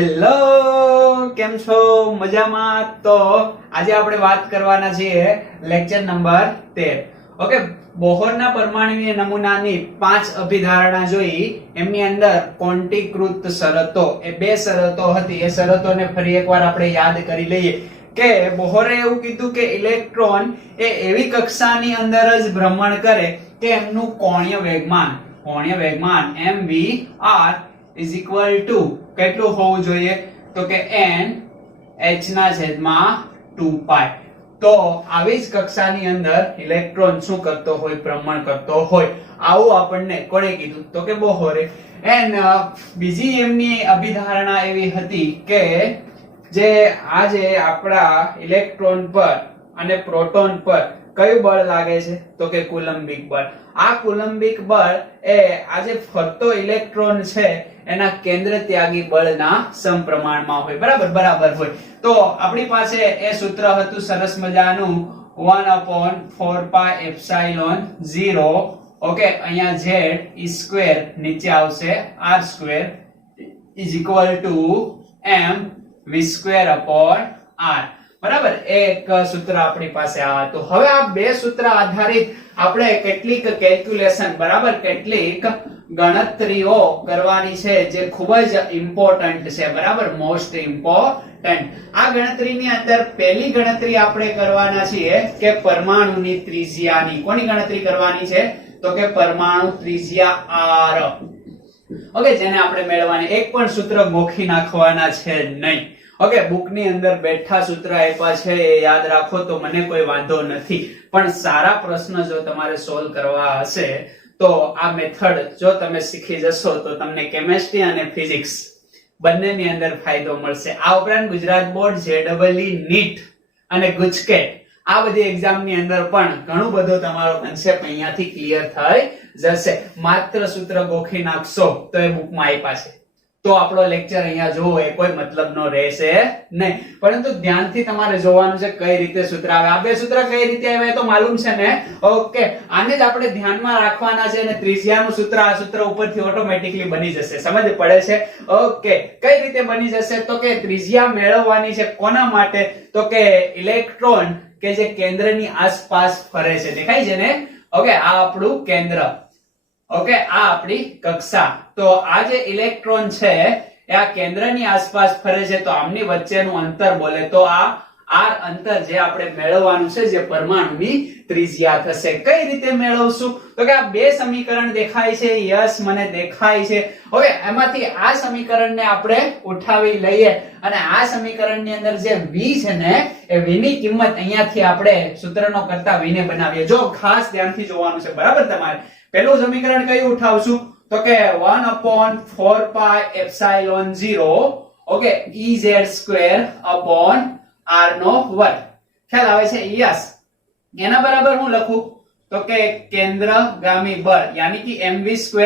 Hello, કેમ છો? મજામાં? તો આજે આપણે વાત કરવાના છીએ લેક્ચર નંબર 13. ઓકે, બોહરના પરમાણુય નમૂનાની 5 અભિધારણા જોઈ. એમની અંદર ક્વોન્ટીકૃત શરતો, એ બે શરતો હતી. એ શરતોને ફરી એકવાર આપણે યાદ કરી લઈએ કે બોહરે એવું કીધું કે ઇલેક્ટ્રોન એ એવી કક્ષાની અંદર જ ભ્રમણ કરે કે એમનું કોણીય વેગમાન mvr is equal to કેટલું હોવું જોઈએ? તો કે n h ના છેદમાં 2π. તો આવી જ કક્ષાની અંદર ઇલેક્ટ્રોન શું કરતો હોય? ભ્રમણ કરતો હોય. આવું આપણને કોણે કીધું? તો કે બોહરે. એન્ડ બીજી એમની અભિધારણા એવી હતી કે જે આજે આપણા ઇલેક્ટ્રોન પર અને પ્રોટોન પર કયું બળ લાગે છે? તો કે કુલંબિક બળ. આ કુલંબિક બળ એ આજે ફરતો ઇલેક્ટ્રોન છે એના કેન્દ્ર ત્યાગી બળના સમપ્રમાણમાં હોય. બરાબર હોય. તો આપણી પાસે એ સૂત્ર હતું સરસ મજાનું 1/4πε0. ઓકે, અહીંયા z is square નીચે આવશે r square is equal to m v square upon r. બરાબર, એક સૂત્ર આપણી પાસે આ હતું. હવે આ બે સૂત્ર આધારિત આપણે કેટલીક કેલ્ક્યુલેશન, બરાબર, કેટલીક ગણતરીઓ કરવાની છે જે ખૂબ જ ઇમ્પોર્ટન્ટ છે. બરાબર, મોસ્ટ ઇમ્પોર્ટન્ટ. આ ગણતરીની અંદર પહેલી ગણતરી આપણે કરવાના છીએ કે પરમાણુની ત્રિજ્યાની. કોની ગણતરી કરવાની છે? તો કે પરમાણુ ત્રિજ્યા r. ઓકે, જેને આપણે મેળવવાની. એક પણ સૂત્ર ગોખી નાખવાના છે નહીં. ઓકે, બુક ની અંદર બેઠા સૂત્ર આપ્યા છે એ યાદ રાખો તો મને કોઈ વાંધો નથી, પણ સારા પ્રશ્ન જો તમારે સોલ્વ કરવા હશે તો આ મેથડ જો તમે શીખી જશો તો તમને કેમેસ્ટ્રી અને ફિઝિક્સ બંનેની અંદર ફાયદો મળશે. આ ઉપરાંત ગુજરાત બોર્ડ, જેડબલઈ, નીટ અને ગુજકેટ આ બધી એક્ઝામ ની અંદર પણ ઘણું બધું તમારો કન્સેપ્ટ અહીંયાથી ક્લિયર થઈ જશે. માત્ર સૂત્ર ગોખી નાખશો તો એ બુકમાં આપ્યા છે તો આપણો લેક્ચર અહીંયા જોવો એ કોઈ મતલબનો રહેશે નહીં. પરંતુ ધ્યાનથી તમારે જોવાનું છે કઈ રીતે સૂત્ર આવે. આ બે સૂત્ર કઈ રીતે આવે એ તો માલુમ છે ને. ઓકે, આને જ આપણે ધ્યાનમાં રાખવાના છે અને ત્રિજ્યાનું સૂત્ર આ સૂત્ર ઉપરથી ઓટોમેટિકલી બની જશે. સમજ પડે છે? ઓકે, કઈ રીતે બની જશે? તો કે ત્રિજ્યા મેળવવાની છે કોના માટે? તો કે ઇલેક્ટ્રોન કે જે કેન્દ્રની આસપાસ ફરે છે. દેખાય છે ને? ઓકે, આ આપણું કેન્દ્ર. ઓકે, આ આપણી કક્ષા. તો આ જે ઇલેક્ટ્રોન છે એ આ કેન્દ્રની આસપાસ ફરે છે તો આમની વચ્ચેનું અંતર બોલે તો આ r અંતર જે આપણે મેળવવાનું છે જે પરમાણુની ત્રિજ્યા થશે. કઈ રીતે મેળવશું? તો કે આ બે સમીકરણ દેખાય છે. યસ, મને દેખાય છે. હવે એમાંથી આ સમીકરણને આપણે ઉઠાવી લઈએ અને આ સમીકરણની અંદર જે v છે ને એ v ની કિંમત અહીંયાથી આપણે સૂત્રનો કરતા v ને બનાવીએ. જો ખાસ ધ્યાનથી જોવાનું છે. બરાબર, તમારે પહેલું સમીકરણ કયું ઉઠાવશું? તો કે 1/4πε0 ઓકે ez² upon r નો વર્ગ. ખ્યાલ આવે છે? યસ. એના બરાબર હું લખું? તો કે કેન્દ્રગામી બળ યાની કે mv²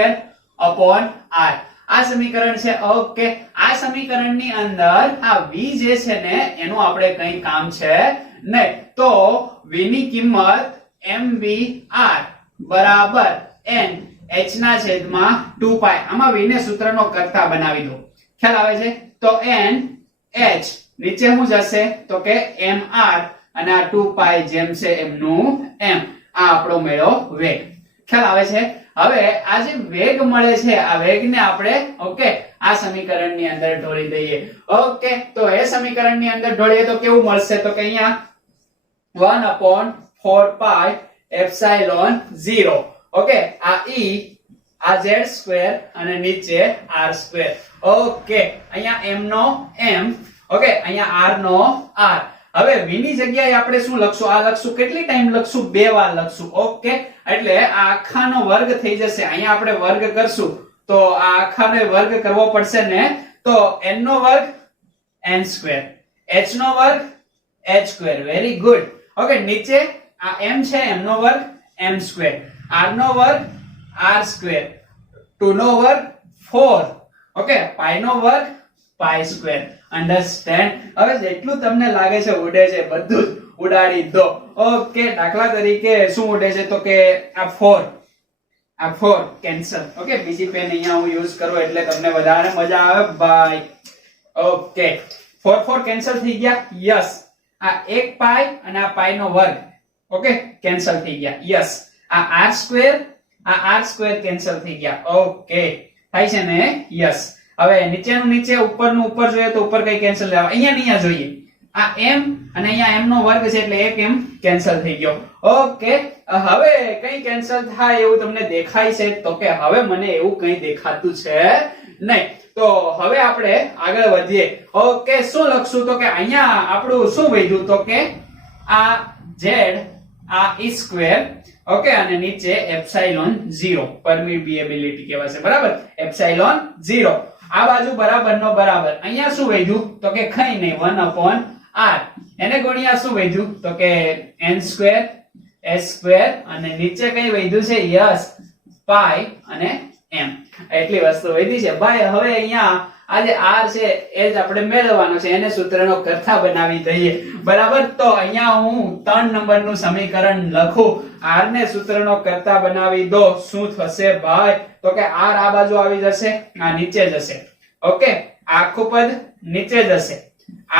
upon r. આ સમીકરણ છે. ઓકે, આ સમીકરણની અંદર આ v જે છે ને એનું આપણે કંઈ કામ છે નહીં. તો v ની કિંમત mvr બરાબર n h ના છેદમાં 2π. આમાં v ને સૂત્રનો કરતા બનાવી દો. ખ્યાલ આવે છે? તો n h નીચે શું જશે? તો કે mr અને આ 2π જેમ છે એમનું m. આ આપણો મેળો વેગ. ખ્યાલ આવે છે? હવે આ જે વેગ મળે છે આ વેગને આપણે ઓકે આ સમીકરણની અંદર ઢોળી દઈએ. ઓકે, તો એ સમીકરણની અંદર ઢોળીએ તો કેવું મળશે? તો કે અહીંયા 1/4πε0. ઓકે, આ e આ z² અને નીચે r². ઓકે, અહીંયા m નો m, ઓકે, અહીંયા r નો r. હવે v ની જગ્યાએ આપણે શું લખશું? આ લખશું. કેટલી ટાઈમ લખશું? 2 વાર લખશું. ઓકે, એટલે આ આખાનો વર્ગ થઈ જશે. અહીંયા આપણે વર્ગ કરશું તો આ આખાનો વર્ગ કરવો પડશે ને. તો n નો વર્ગ n², h નો વર્ગ h². Very good. ઓકે, નીચે આ m છે m નો વર્ગ m², r નો વર્ગ r², 2 નો વર્ગ 4. ઓકે, પાઈ નો વર્ગ π². અન્ડરસ્ટેન્ડ? હવે જેટલું તમને લાગે છે ઉડે છે બધું જ ઉડાડી દો. ઓકે, દાખલા તરીકે શું ઉડે છે? તો કે આ 4 આ 4 કેન્સલ. ઓકે, બીજી પેન અહીંયા હું યુઝ કરું એટલે તમને વધારે મજા આવે ભાઈ. ઓકે 4 કેન્સલ થઈ ગયા યસ આ 1 પાઈ અને આ પાઈ નો વર્ગ ઓકે કેન્સલ થઈ ગયા યસ આ r સ્ક્વેર કેન્સલ થઈ ગયા ઓકે થાય છે ને યસ હવે નીચેનું નીચે ઉપરનું ઉપર જોઈએ તો ઉપર કઈ કેન્સલ થાય અહીંયા જોઈએ આ m અને અહીંયા m નો વર્ગ છે એટલે 1 m કેન્સલ થઈ ગયો ઓકે હવે કઈ કેન્સલ થાય એવું તમને દેખાય છે તો કે હવે મને એવું કઈ દેખાતું છે નહીં તો હવે આપણે આગળ વધીએ ઓકે શું લખશું તો કે અહીંયા આપણું શું વધ્યું તો કે આ z આ e સ્ક્વેર ઓકે અને નીચે એપ્સિલોન 0 પરમિટિબિલિટી કહેવાશે બરાબર એપ્સિલોન 0 આ બાજુ બરાબર નો બરાબર અહીંયા શું વધ્યું તો કે કઈ નહીં 1/r એને ગુણ્યા શું વધ્યું તો કે n સ્ક્વેર s સ્ક્વેર અને નીચે કઈ વધ્યું છે યસ પાઈ અને m એટલી વસ્તુ વધી છે ભાઈ હવે અહીંયા આ જે r છે એ જ આપણે મેળવવાનો છે એને સૂત્રનો કર્તા બનાવી દઈએ બરાબર તો અહીંયા હું 3 નંબરનું સમીકરણ લખું r ને સૂત્રનો કર્તા બનાવી દો શું થશે ભાઈ તો કે r આ બાજુ આવી જશે આ નીચે જશે ઓકે આખું પદ નીચે જશે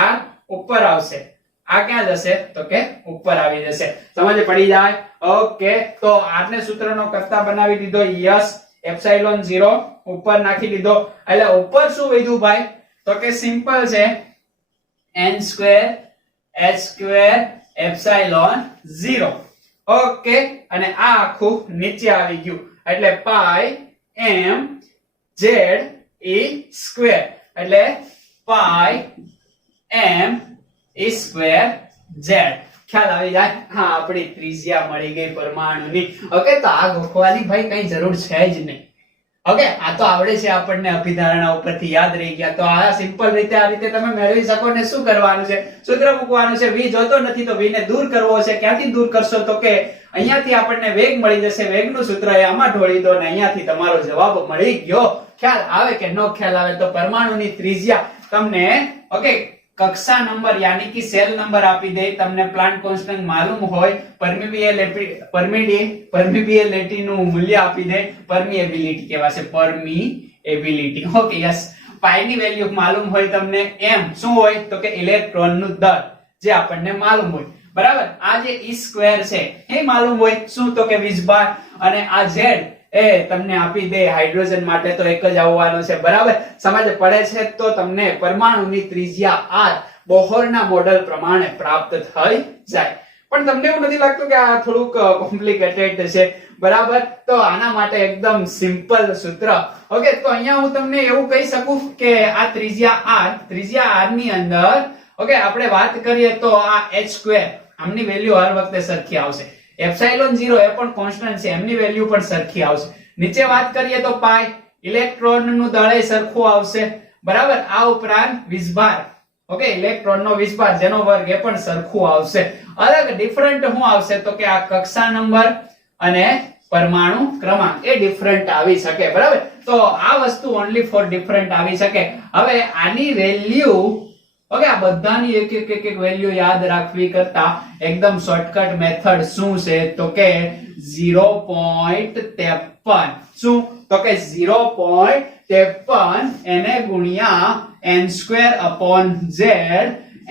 r ઉપર આવશે આ ક્યાં જશે તો કે ઉપર આવી જશે સમજ પડી જાય ઓકે તો r ને સૂત્રનો કર્તા બનાવી દીધો યસ એપ્સિલોન 0 ઉપર નાખી દીધો એટલે ઉપર શું વધ્યું ભાઈ તો કે સિમ્પલ છે n square h square epsilon 0 okay અને આ આખું નીચે આવી ગયું એટલે પાઈ m z e સ્ક્વેર એટલે પાઈ m e સ્ક્વેર z ખ્યાલ આવી જાય હા આપણી ત્રિજ્યા મળી ગઈ પરમાણુની ઓકે તો આ ગોખવાની ભાઈ કઈ જરૂર છે જ નહીં ઓકે આ તો આવડે છે આપણને અભિધારણા ઉપરથી યાદ રહી ગયા તો આ સિમ્પલ રીતે આ રીતે તમે મેળવી શકો ને શું કરવાનું છે સૂત્ર મૂકવાનું છે v જોતો નથી તો v ને દૂર કરવો છે ક્યાંથી દૂર કરશો તો કે અહીંયાથી આપણને વેગ મળી જશે વેગનું સૂત્ર આમાં ઢોળી દો ને અહીંયાથી તમારો જવાબ મળી ગયો ખ્યાલ આવે કે નો ખ્યાલ આવે તો પરમાણુની ત્રિજ્યા તમને ઓકે कक्षा नंबर यानी कि सेल नंबर आपी दे तमने प्लांट कांस्टेंट मालूम होय परमिबिलिटी નું મૂલ્ય આપી દે પરમિએબિલિટી કહેવાશે પરમિએબિલિટી ઓકે યસ પાઈ ની વેલ્યુ માલુમ હોય તમને m શું હોય તો કે ઇલેક્ટ્રોન નું દર જે આપણને માલુમ હોય બરાબર આ જે e સ્ક્વેર છે એ માલુમ હોય શું તો કે 20 બાર અને આ z એ તમને આપી દે હાઇડ્રોજન માટે તો એક જ આવવાનો છે બરાબર સમજ પડે છે તો તમને પરમાણુની ત્રિજ્યા r બોહરના મોડેલ પ્રમાણે પ્રાપ્ત થઈ જાય પણ તમને એવું નથી લાગતું કે આ થોડુંક કોમ્પ્લિકેટેડ છે બરાબર તો આના માટે એકદમ સિમ્પલ સૂત્ર ઓકે તો અહીંયા હું તમને એવું કહી શકું કે આ ત્રિજ્યા r ની અંદર ઓકે આપણે વાત કરીએ તો આ h સ્ક્વેર આમની વેલ્યુ હર વખતે સરખી આવશે એપ્સિલોન 0 એ પણ કોન્સ્ટન્ટ છે એમની વેલ્યુ પણ સરખી આવશે નીચે વાત કરીએ તો પાઈ ઇલેક્ટ્રોન નું દળ સરખું આવશે બરાબર આ ઉપરાંત વિસ્ભાર ઓકે ઇલેક્ટ્રોન નો વિસ્ભાર જેનો વર્ગ એ પણ સરખું આવશે અલગ ડિફરન્ટ શું આવશે તો કે આ કક્ષા નંબર અને પરમાણુ ક્રમાંક એ ડિફરન્ટ આવી શકે બરાબર તો આ વસ્તુ ઓન્લી ફોર ડિફરન્ટ આવી શકે હવે આની વેલ્યુ ઓકે આ બધાની એક એક વેલ્યુ યાદ રાખવી કરતા એકદમ શોર્ટકટ મેથડ શું છે તો કે 0.53 શું તો કે 0.53 એને ગુણ્યા n2/z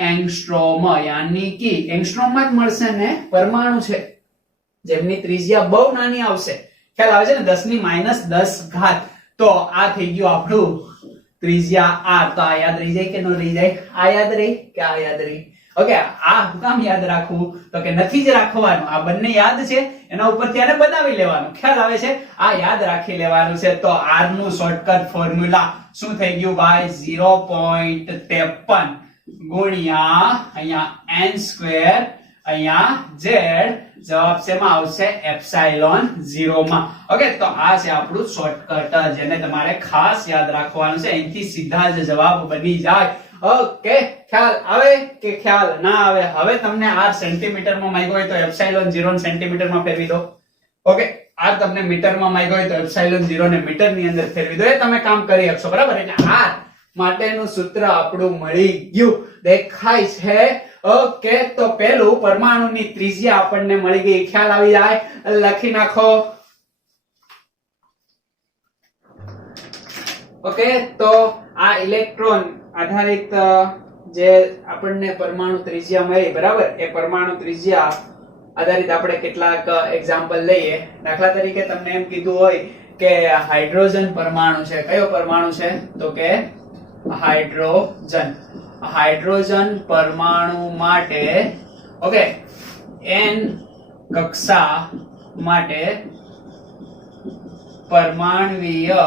એંગસ્ટ્રોમ યાની કે એંગસ્ટ્રોમ માં જ મળશે ને પરમાણુ છે જેમની ત્રિજ્યા બહુ નાની આવશે ખ્યાલ આવે છે ને 10⁻10 તો આ થઈ ગયું આપણું ત્રિજ્યા r તો આ યાદ રહી જાય કે ન રહી જાય આ યાદ રહી કે આ યાદ રહી ઓકે આ હું કામ યાદ રાખવું તો કે નથી જ રાખવાનું આ બંને યાદ છે એના ઉપરથી આને બનાવી લેવાનું ખ્યાલ આવે છે આ યાદ રાખી લેવાનું છે તો r નું શોર્ટકટ ફોર્મ્યુલા શું થઈ ગયું ભાઈ 0.53 ગુણ્યા અહીંયા n સ્ક્વેર અહીંયા z જવાબ શેમાં આવશે એપ્સિલોન 0 માં ઓકે તો આ છે આપણું શોર્ટકટ જેને તમારે ખાસ યાદ રાખવાનું છે અહીંથી સીધા જ જવાબ બની જાય ઓકે ખ્યાલ આવે કે ખ્યાલ ના આવે હવે તમને r સેન્ટીમીટર માં માંગ્યો હોય તો એપ્સિલોન 0 ને સેન્ટીમીટર માં ફેરવી દો ઓકે r તમને મીટર માં માંગ્યો હોય તો એપ્સિલોન 0 ને મીટર ની અંદર ફેરવી દો એ તમે કામ કરી શકશો બરાબર એટલે r માટેનું સૂત્ર આપણું મળી ગયું દેખાય છે ઓકે તો પહેલું પરમાણુની ત્રિજ્યા આપણને મળી ગઈ ખ્યાલ આવી જાય લખી નાખો ઓકે તો આ ઇલેક્ટ્રોન આધારિત જે આપણને પરમાણુ ત્રિજ્યા મળી, બરાબર, એ પરમાણુ ત્રિજ્યા આધારિત આપણે કેટલાક એક્ઝામ્પલ લઈએ. દાખલા તરીકે તમને એમ કીધું હોય કે હાઇડ્રોજન પરમાણુ છે. કયો પરમાણુ છે? તો કે હાઇડ્રોજન પરમાણુ માટે ઓકે n કક્ષા માટે પરમાણ્વીય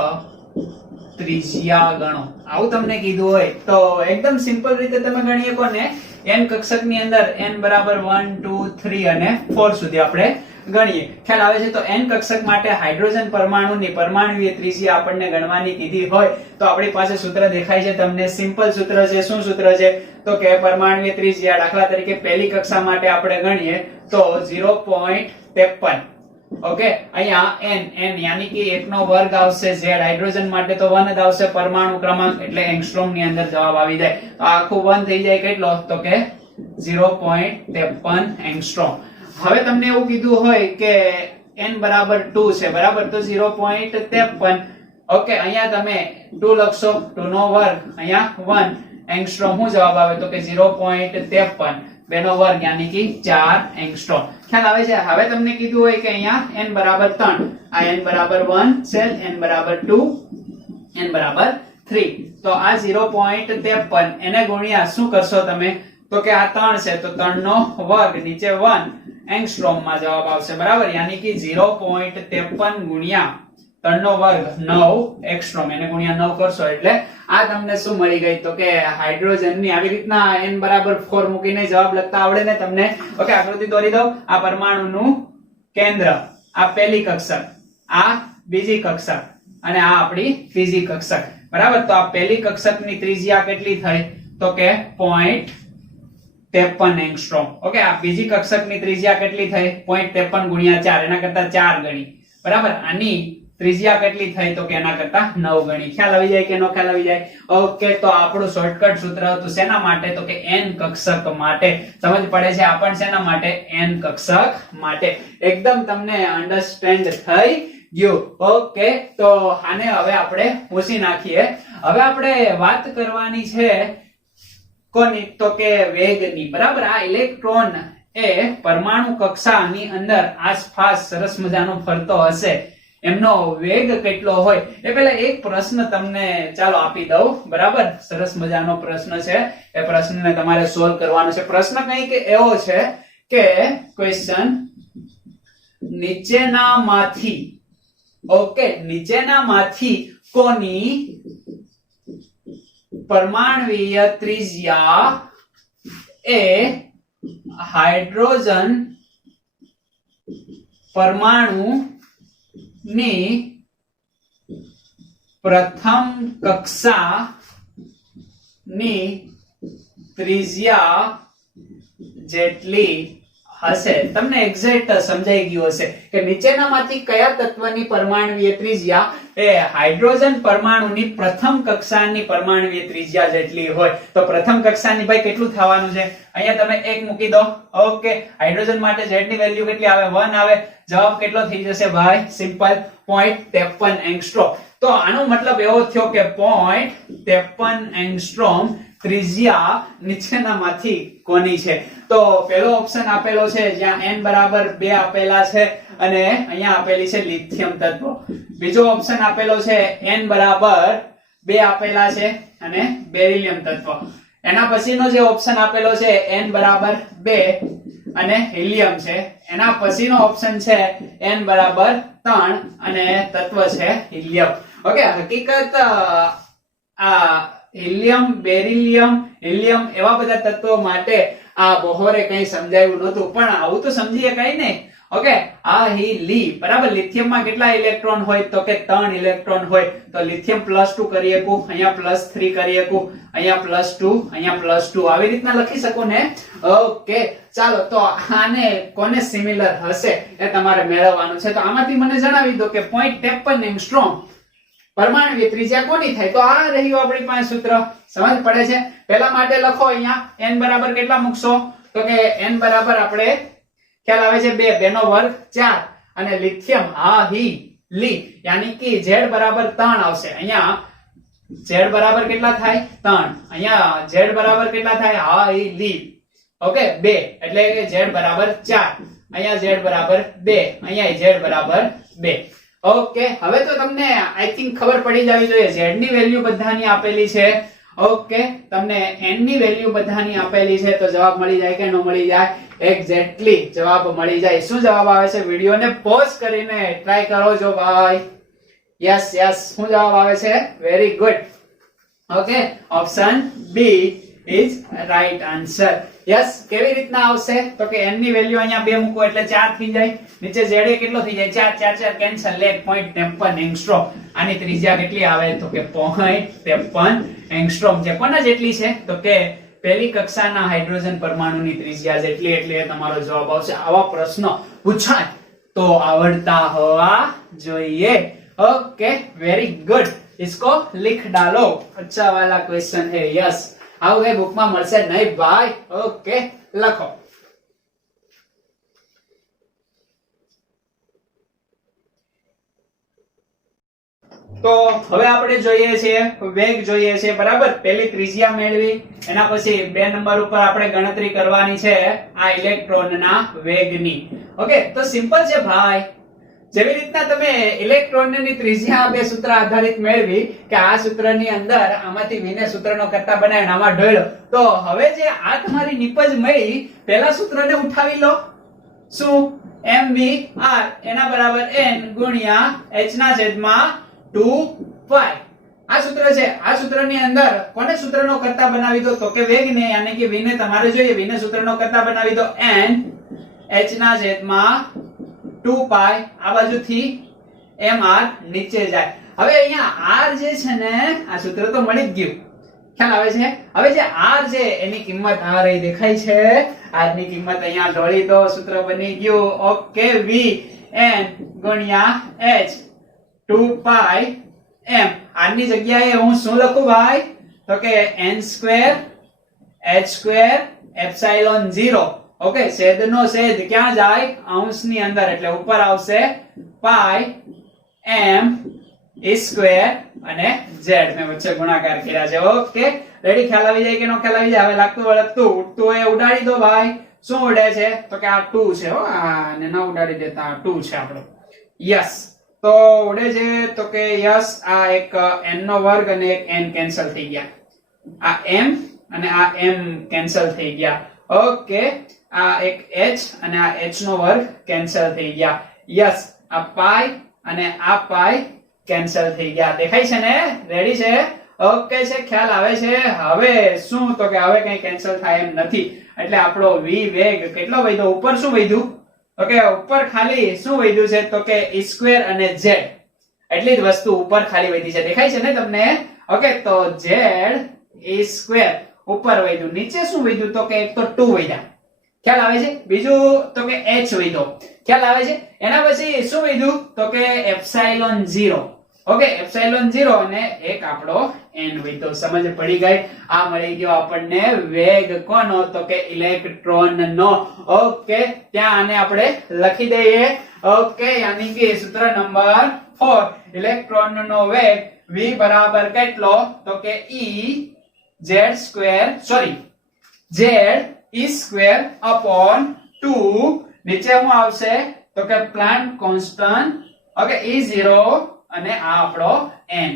ત્રિજ્યા ગણો. આવું તમને કીધું હોય તો એકદમ સિમ્પલ રીતે તમે ગણી શકો ને. n કક્ષકની અંદર n બરાબર 1 2 3 અને 4 સુધી આપણે ગણીએ. ખ્યાલ આવે છે? તો n કક્ષક માટે હાઇડ્રોજન પરમાણુની પરમાણ્વીય ત્રિજ્યા આપણને ગણવાની કીધી હોય તો આપણી પાસે સૂત્ર દેખાય છે તમને. સિમ્પલ સૂત્ર છે. શું સૂત્ર છે? તો કે પરમાણ્વીય ત્રિજ્યા દાખલા તરીકે પહેલી કક્ષા માટે આપણે ગણીએ તો 0.53. ઓકે, અહીંયા n યાની કે 1 નો વર્ગ આવશે. z હાઇડ્રોજન માટે તો 1 જ આવશે પરમાણુ ક્રમાંક, એટલે એંગસ્ટ્રોમ ની અંદર જવાબ આવી જાય. તો આખું 1 થઈ જાય. કેટલો? તો કે 0.53 એંગસ્ટ્રોમ. હવે તમને એવું કીધું હોય કે n બરાબર 2 છે, બરાબર, તો 0.53. ઓકે, અહીંયા તમે 2 લખશો, 2 નો વર્ગ, અહીંયા 1 એંગસ્ટ્રોમ. શું જવાબ આવે? તો કે 0.53 2 નો વર્ગ યાની કે 4 એંગસ્ટ્રોમ. ખ્યાલ આવે છે? હવે તમને કીધું હોય કે અહીંયા n બરાબર 3, આ n બરાબર 1 છે, n બરાબર 2, n બરાબર 3. તો આ 0.53 એને ગુણ્યા શું કરશો તમે? તો કે આ 3 છે તો 3 નો વર્ગ નીચે 1 એંગસ્ટ્રોમ માં જવાબ આવશે, બરાબર, યાની કે 0.53 ગુણ્યા 3 નો વર્ગ 9 એંગસ્ટ્રોમ. એને ગુણ્યા 9 કરશો એટલે આ તમને શું મળી ગઈ? તો કે હાઇડ્રોજન ની આવી રીતના n બરાબર 4 મૂકીને જવાબ લખતા આવડે ને તમને? ઓકે, આકૃતિ દોરી દઉં. આ પરમાણુનું કેન્દ્ર, આ પહેલી કક્ષક, આ બીજી કક્ષક અને આ આપણી ત્રીજી કક્ષક, બરાબર. તો આ પહેલી કક્ષકની ત્રિજ્યા કેટલી થઈ? તો કે 0.53 એંગસ્ટ્રોમ. ઓકે, આ બીજી કક્ષકની ત્રિજ્યા કેટલી થઈ? 0.53 ગુણ્યા 4, એના કરતા 4 ગણી, બરાબર. આની ત્રિજ્યા કેટલી થઈ? તો કે એના કરતા 9 ગણી. ખ્યાલ આવી જાય કે નો ખ્યાલ આવી જાય? ઓકે, તો આપણું શોર્ટકટ સૂત્ર હતું શેના માટે? તો કે n કક્ષક માટે. સમજ પડે છે? આ પણ શેના માટે? n કક્ષક માટે. એકદમ તમને અન્ડરસ્ટેન્ડ થઈ ગયું? ઓકે, તો આને હવે આપણે પૂછી નાખીએ. હવે આપણે વાત કરવાની છે કોની? તો કે વેગની, બરાબર. આ ઇલેક્ટ્રોન એ પરમાણુ કક્ષાની અંદર આસપાસ સરસ મજાનો ફરતો હશે, એમનો વેગ કેટલો હોય એ પહેલા એક પ્રશ્ન તમને ચાલો આપી દઉં, બરાબર. સરસ મજાનો પ્રશ્ન છે, એ પ્રશ્નને તમારે સોલ્વ કરવાનો છે. પ્રશ્ન કંઈક એવો છે કે ક્વેશ્ચન નીચેનામાંથી, ઓકે, નીચેનામાંથી કોની પરમાણ્વીય ત્રિજ્યા એ હાઇડ્રોજન પરમાણુ ની પ્રથમ કક્ષા ની ત્રિજ્યા જેટલી હશે? તમને એક્ઝેક્ટ સમજાઈ ગયું હશે કે નીચેનામાંથી કયા તત્વની પરમાણ્વીય ત્રિજ્યા એ હાઇડ્રોજન પરમાણુની પ્રથમ કક્ષાની પરમાણ્વીય ત્રિજ્યા જેટલી હોય. તો પ્રથમ કક્ષાની ભાઈ કેટલું થવાનું છે? અહીંયા તમે 1 મૂકી દો. ઓકે, હાઇડ્રોજન માટે z ની વેલ્યુ કેટલી આવે? 1 આવે. જવાબ કેટલો થઈ જશે ભાઈ? Simple 0.53 angstrom. તો આનો મતલબ એવો થયો કે 0.53 એંગસ્ટ્રોમ ત્રિજ્યા નીચેનામાંથી કોની છે? તો પહેલો ઓપ્શન આપેલો છે જ્યાં n બરાબર 2 આપેલા છે અને અહીંયા આપેલી છે લિથિયમ તત્વ. બીજો ઓપ્શન આપેલો છે n બરાબર 2 આપેલા છે અને બેરિલિયમ તત્વ. એના પછીનો જે ઓપ્શન આપેલો છે n બરાબર 2 અને હિલિયમ છે. એના પછીનો ઓપ્શન છે n બરાબર 3 અને તત્વ છે હિલિયમ. ઓકે, હકીકત આ હિલિયમ, બેરિલિયમ, હિલિયમ એવા બધા તત્વો માટે આ બોહરે કઈ સમજાવ્યું નહોતું, પણ આવું તો સમજીએ કઈ નહીં. ઓકે, આ હિલી, બરાબર. લિથિયમમાં કેટલા ઇલેક્ટ્રોન હોય? તો કે 3 ઇલેક્ટ્રોન હોય. તો લિથિયમ +2 કરી શકું, અહીંયા +3 કરી શકું, અહીંયા +2, અહીંયા +2, આવી રીતના લખી શકો ને? ઓકે, ચાલો, તો આને કોને સિમિલર હશે એ તમારે મેળવવાનું છે. તો આમાંથી મને જણાવી દો કે 0.53 એંગસ્ટ્રોમ પરમાણ્વીય ત્રિજ્યા કોની થાય? તો આ રહ્યું આપણી પાસે સૂત્ર. સમજ પડે છે? પહેલા માટે લખો, અહીંયા n બરાબર કેટલા મૂકશો? તો કે n બરાબર આપણે ખ્યાલ આવે છે 2 નો વર્ગ 4 અને લિથિયમ લી યાની કે z બરાબર 3 આવશે. અહીંયા z બરાબર કેટલા થાય 3, અહીંયા z બરાબર કેટલા થાય હાઈલી, ઓકે 2 એટલે કે z બરાબર 4, અહીંયા z બરાબર 2, અહીંયા z બરાબર 2. ઓકે હવે તો તમને આઈ થિંક ખબર પડી જવી જોઈએ z ની વેલ્યુ બધાની આપેલી છે. ઓકે તમને n ની વેલ્યુ બધાની આપેલી છે તો જવાબ મળી જાય કે ન મળી જાય? એક્ઝેક્ટલી જવાબ મળી જાય. શું જવાબ આવે છે? વિડિયોને પોઝ કરીને ટ્રાય કરો છો ભાઈ. યસ યસ, શું જવાબ આવે છે? Very good. Okay option B is right answer. Yes કેવી રીતના આવશે? તો કે n ની વેલ્યુ અહીંયા 2 મૂકો એટલે 4 થઈ જાય, નીચે z એ કેટલો થઈ જાય 4 4 4 કેન્સલ, 0.53 એંગસ્ટ્રોમ. આની ત્રિજ્યા કેટલી આવે? તો કે 0.53 એંગસ્ટ્રોમ. જે કોના જેટલી છે? તો કે પહેલી કક્ષાના હાઇડ્રોજન પરમાણુની ત્રિજ્યા જેટલી, એટલે તમારો જવાબ આવશે. આવા પ્રશ્નો પૂછાય તો આવડતા હોવા જોઈએ. ओके वेरी गुड, इसको लिख डालो. अच्छा वाला क्वेश्चन है. यस आओ गए बुक में મળશે નહીં ભાઈ. ओके લખો. તો હવે આપણે જોઈએ છીએ વેગ જોઈએ છે બરાબર. પહેલી ત્રિજ્યા મેળવી, એના પછી 2 નંબર ઉપર આપણે ગણતરી કરવાની છે આ ઇલેક્ટ્રોનના વેગની. ઓકે તો સિમ્પલ છે ભાઈ. જેવી રીતના તમે ઇલેક્ટ્રોનની ત્રિજ્યા બે સૂત્ર આધારિત મેળવી કે આ સૂત્રની અંદર આમાંથી v ને સૂત્રનો કરતા બનાવીને આમાં ઢોળ્યો, તો હવે જે આ તમારી નિપજ મળી પહેલા સૂત્રને ઉઠાવી લો. શું? mvr એના બરાબર n ગુણ્યા h ના છેદમાં 2 આ સૂત્ર છે. આ સૂત્રની અંદર કોને સૂત્રનો કરતા બનાવી દો? તો કે વેગને, યાની કે v ને તમારે જોઈએ v ને સૂત્રનો કરતા બનાવી દો n h ના છેદમાં 2 આ બાજુથી mr નીચે જાય. હવે અહીંયા r જે છે ને આ સૂત્ર તો મળી જ ગયું, ખ્યાલ આવે છે? હવે જે r છે એની કિંમત આ રહી દેખાય છે, r ની કિંમત અહીંયા ઢોળી દો, સૂત્ર બની ગયું. ઓકે v n ગુણ્યા h 2 m. r ની જગ્યાએ હું શું લખું ભાઈ? તો કે n² h² એપ્સિલોન 0. ઓકે છેદનો છેદ ક્યાં જાય? અંશની અંદર, એટલે ઉપર આવશે પાઈ m સ્ક્વેર અને z ને વચ્ચે ગુણાકાર કર્યા છે. Okay ready? ખ્યાલ આવી જાય કે નો ખ્યાલ આવી જાય? હવે લાગતું વળગતું ઉડતું એ ઉડાડી દો ભાઈ. શું ઉડે છે? તો કે આ 2 છે. હો આને ના ઉડાડી દેતા, આ 2 છે આપણો. યસ તો ઉડે છે તો કે યસ આ એક n નો વર્ગ અને એક n કેન્સલ થઈ ગયા, આ m અને આ m કેન્સલ થઈ ગયા. ઓકે આ એક h અને આ h નો વર્ગ કેન્સલ થઈ ગયા. યસ આ પાઈ અને આ પાઈ કેન્સલ થઈ ગયા. દેખાય છે ને? રેડી છે? ઓકે છે? ખ્યાલ આવે છે? હવે શું? તો કે હવે કઈ કેન્સલ થાય એમ નથી, એટલે આપણો v વેગ કેટલો વધ્યો? ઉપર શું વધ્યું? ઓકે ઉપર ખાલી શું વધ્યું છે? તો કે e² અને z, એટલી જ વસ્તુ ઉપર ખાલી વધી છે. દેખાય છે ને તમને? ઓકે તો z e² ઉપર વધ્યું, નીચે શું વધ્યું? તો કે એક તો 2 વધ્યા, ખ્યાલ આવે છે? બીજું તો કે h વધ્યો, ખ્યાલ આવે છે? એના પછી શું વધ્યું? તો કે એપ્સિલોન 0. ઓકે એપ્સિલોન 0 અને એક આપણો n વધ્યો. સમજ પડી ગઈ? આ મળી ગયો આપણને વેગ કોનો? તો કે ઇલેક્ટ્રોનનો. ઓકે ત્યાં આને આપણે લખી દઈએ. ઓકે યાની કે સૂત્ર નંબર 4, ઇલેક્ટ્રોનનો વેગ v બરાબર કેટલો? તો કે e e² નીચે શું આવશે? તો કે પ્લાન્ક કોન્સ્ટન્ટ. ઓકે e0 અને આ આપણો n.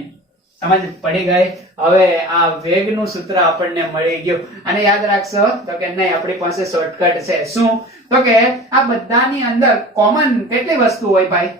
સમજ પડી ગઈ? હવે આ વેગનું સૂત્ર આપણને મળી ગયું. અને યાદ રાખશો તો કે નહીં, આપણી પાસે શોર્ટકટ છે. શું? તો કે આ બધાની અંદર કોમન કેટલી વસ્તુ હોય ભાઈ?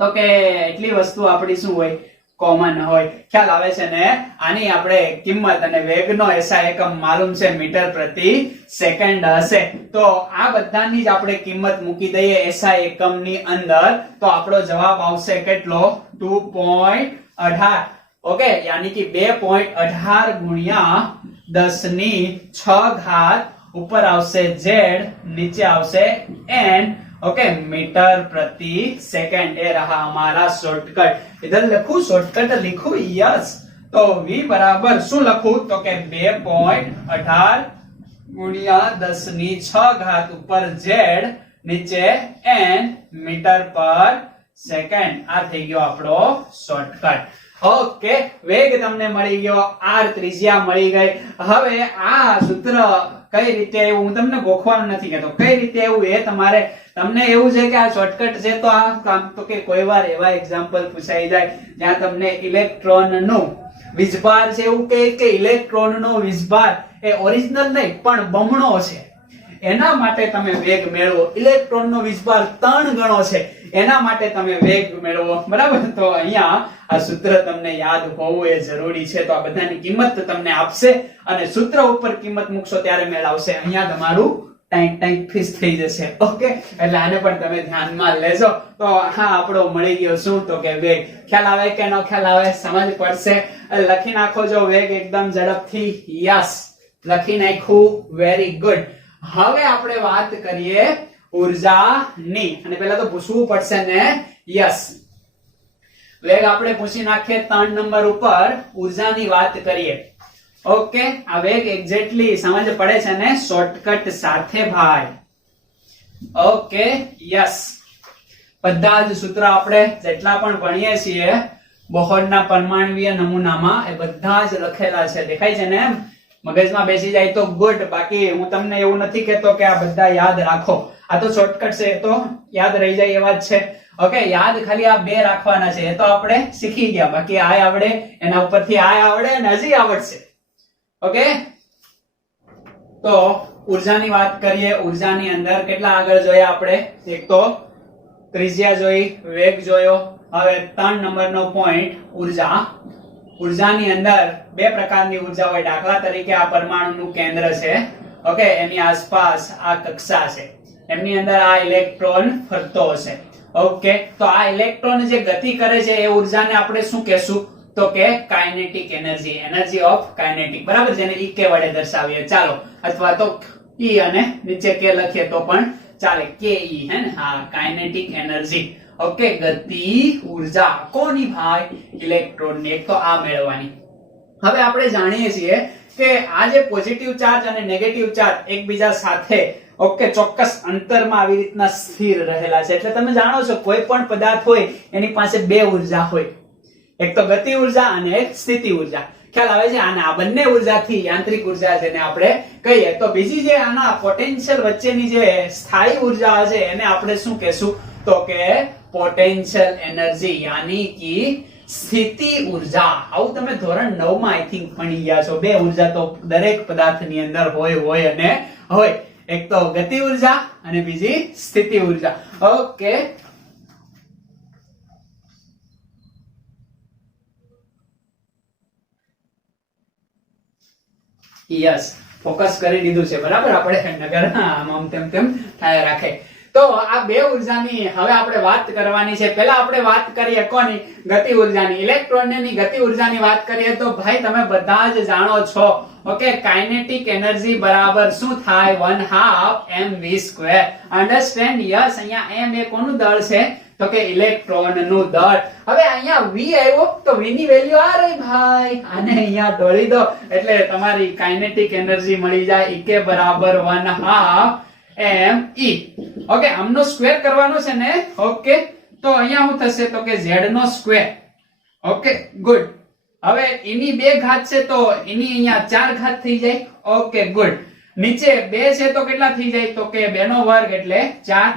તો કે એટલી વસ્તુ આપણી શું હોય? કોમન હોય. ખ્યાલ આવે છે ને? આની આપણે કિંમત અને વેગનો SI એકમ માલુમ છે, મીટર પ્રતિ સેકન્ડ હશે. તો આ બધાની જ આપણે કિંમત મૂકી દઈએ SI એકમની અંદર, તો આપણો જવાબ આવશે કેટલો? 2.18. ઓકે યાની કે 2.18 ગુણ્યા 10⁶ ઉપર આવશે z, નીચે આવશે n. ओके मीटर प्रति सेकंड ए रहा हमारा शॉर्टकट. इधर लिखूं शॉर्टकट लिखूं? यस तो v बराबर शू लखूं? तो के 2.18 गुणिया 10⁶ ઉપર z, નીચે n મીટર પર સેકન્ડ. આ થઈ ગયો આપણો શોર્ટકટ. ઓકે, વેગ તમને મળી ગયો, r ત્રિજ્યા મળી ગઈ. હવે આ સૂત્ર કઈ રીતે એવું હું તમને ગોખવાનું નથી કહેતો, કઈ રીતે એવું એ તમારે, તમને એવું છે કે આ શોર્ટકટ છે તો આ કામ તો કે કોઈ વાર એવા એક્ઝામ્પલ પૂછાઈ જાય જ્યાં તમને ઇલેક્ટ્રોનનું વીજભાર છે એવું કે ઇલેક્ટ્રોનનો વીજભાર એ ઓરિજિનલ નહીં પણ બમણો છે, એના માટે તમે વેગ મેળવો. ઇલેક્ટ્રોનનો વીજભાર 3 ગણો છે, એના માટે તમે વેગ મેળવો. બરાબર, તો અહીંયા આ સૂત્ર તમને યાદ હોવું એ જરૂરી છે. તો આ બધાની કિંમત તમને આપશે અને સૂત્ર ઉપર કિંમત મૂકશો ત્યારે મેળ આવશે. અહીંયા તમારું ટાઈક ટાઈક ફિક્સ થઈ જશે. ઓકે, એટલે આને પણ તમે ધ્યાનમાં લેજો. તો હા, આપણો મળી ગયો શું, તો કે વેગ. ખ્યાલ આવે કે ન ખ્યાલ આવે, સમજ પડશે. લખી નાખો જો વેગ એકદમ ઝડપથી. યસ, લખી નાખ્યું, વેરી ગુડ. હવે આપણે વાત કરીએ ઉર્જાની, અને પહેલા તો પૂછવું પડશે ને. યસ, વેગ આપણે પૂછી નાખીએ 3 નંબર ઉપર, ઉર્જાની વાત કરીએ. ઓકે, આ વેગ એક્ઝેક્ટલી સમજ પડે છે ને શોર્ટકટ સાથે ભાઈ. ઓકે, યસ, બધા જ સૂત્ર આપણે જેટલા પણ ભણીએ છીએ બોહરના પરમાણ્વીય નમૂનામાં એ બધા જ લખેલા છે. દેખાય છે ને? એમ મગજમાં બેસી જાય તો ગુડ. બાકી હું તમને એવું નથી કહેતો કે આ બધા યાદ રાખો, આ તો શોર્ટકટ છે, તો યાદ રહી જાય એવા જ છે. ઓકે, યાદ ખાલી આ 2 રાખવાના છે, એ તો આપણે શીખી ગયા. બાકી આ આવડે, એના ઉપરથી આ આવડે અને હજી આવડશે. ઓકે, તો ઉર્જાની વાત કરીએ. ઉર્જાની અંદર કેટલા આગળ જોયા આપણે? એક તો ત્રિજ્યા જોઈ, વેગ જોયો. હવે 3 નંબરનો પોઈન્ટ ઉર્જા. ઉર્જાની અંદર 2 પ્રકારની ઉર્જા હોય. દાખલા તરીકે આ પરમાણુનું કેન્દ્ર છે, ઓકે, એની આસપાસ આ કક્ષા છે, એમની અંદર આ ઇલેક્ટ્રોન ફરતો હશે. ઓકે, તો આ ઇલેક્ટ્રોન જે ગતિ કરે છે એ ઉર્જાને આપણે શું કહેશું, તો કે kinetic energy, energy of kinetic. બરાબર, જેને E કે વડે દર્શાવીએ ચાલો, અથવા તો E અને નીચે કે લખીએ તો પણ ચાલે, કે E, હે ને? હા, કાઇનેટિક એનર્જી. ઓકે, ગતિ ઉર્જા કોની ભાઈ? ઇલેક્ટ્રોનની. એક તો આ મેળવવાની. હવે આપણે જાણીએ છીએ કે આ જે પોઝિટિવ ચાર્જ અને નેગેટિવ ચાર્જ એકબીજા સાથે ઓકે ચોક્કસ અંતરમાં આવી રીતના સ્થિર રહેલા છે. એટલે તમે જાણો છો કોઈ પણ પદાર્થ હોય એની પાસે 2 ઉર્જા હોય, એક તો ગતિ ઉર્જા અને એક સ્થિતિ ઉર્જા. ખ્યાલ આવે છે? આને આ બંને ઉર્જાથી યાંત્રિક ઉર્જા જેને આપણે કહીએ. તો બીજી જે આના પોટેન્શિયલ વચ્ચેની જે સ્થાયી ઉર્જા છે એને આપણે શું કહેશું, તો કે પોટેન્શિયલ એનર્જી, યાની કે સ્થિતિ ઉર્જા. આવું તમે ધોરણ 9 માં આઈ થિંક ભણી ગયા છો. 2 ઉર્જા તો દરેક પદાર્થની અંદર હોય અને હોય. એક તો ગતિ ઉર્જા અને બીજી સ્થિતિ ઉર્જા. ઓકે, યસ, ફોકસ કરી દીધું છે. બરાબર, આપણે નગર આમ તેમ થાય રાખે. તો આ 2 ઉર્જાની હવે આપણે વાત કરવાની છે. પહેલા આપણે વાત કરીએ કોની? ગતિ ઉર્જાની. ઇલેક્ટ્રોનની ગતિ ઉર્જાની વાત કરીએ તો ભાઈ તમે બધા જ જાણો છો, ઓકે, કાઇનેટિક એનર્જી બરાબર શું થાય? 1/2 mv². અન્ડરસ્ટેન્ડ? યસ, અહીંયા m એ કોનું દળ છે? તો કે ઇલેક્ટ્રોનનું દળ. હવે અહીંયા v આવ્યો તો v ની વેલ્યુ આ રહી ભાઈ, આને અહીંયા ઢોળી દો એટલે તમારી કાઇનેટિક એનર્જી મળી જાય E કે બરાબર 1/2 me. ઓકે, આમનો સ્ક્વેર કરવાનો છે ને. ઓકે, તો અહીંયા શું થશે, તો કે z નો સ્ક્વેર. Okay, good. હવે e ની 2 ઘાત છે તો e ની અહીંયા 4 ઘાત થઈ જાય. Okay, good. નીચે 2 છે તો કેટલા થઈ જાય, તો કે 2 નો વર્ગ એટલે 4.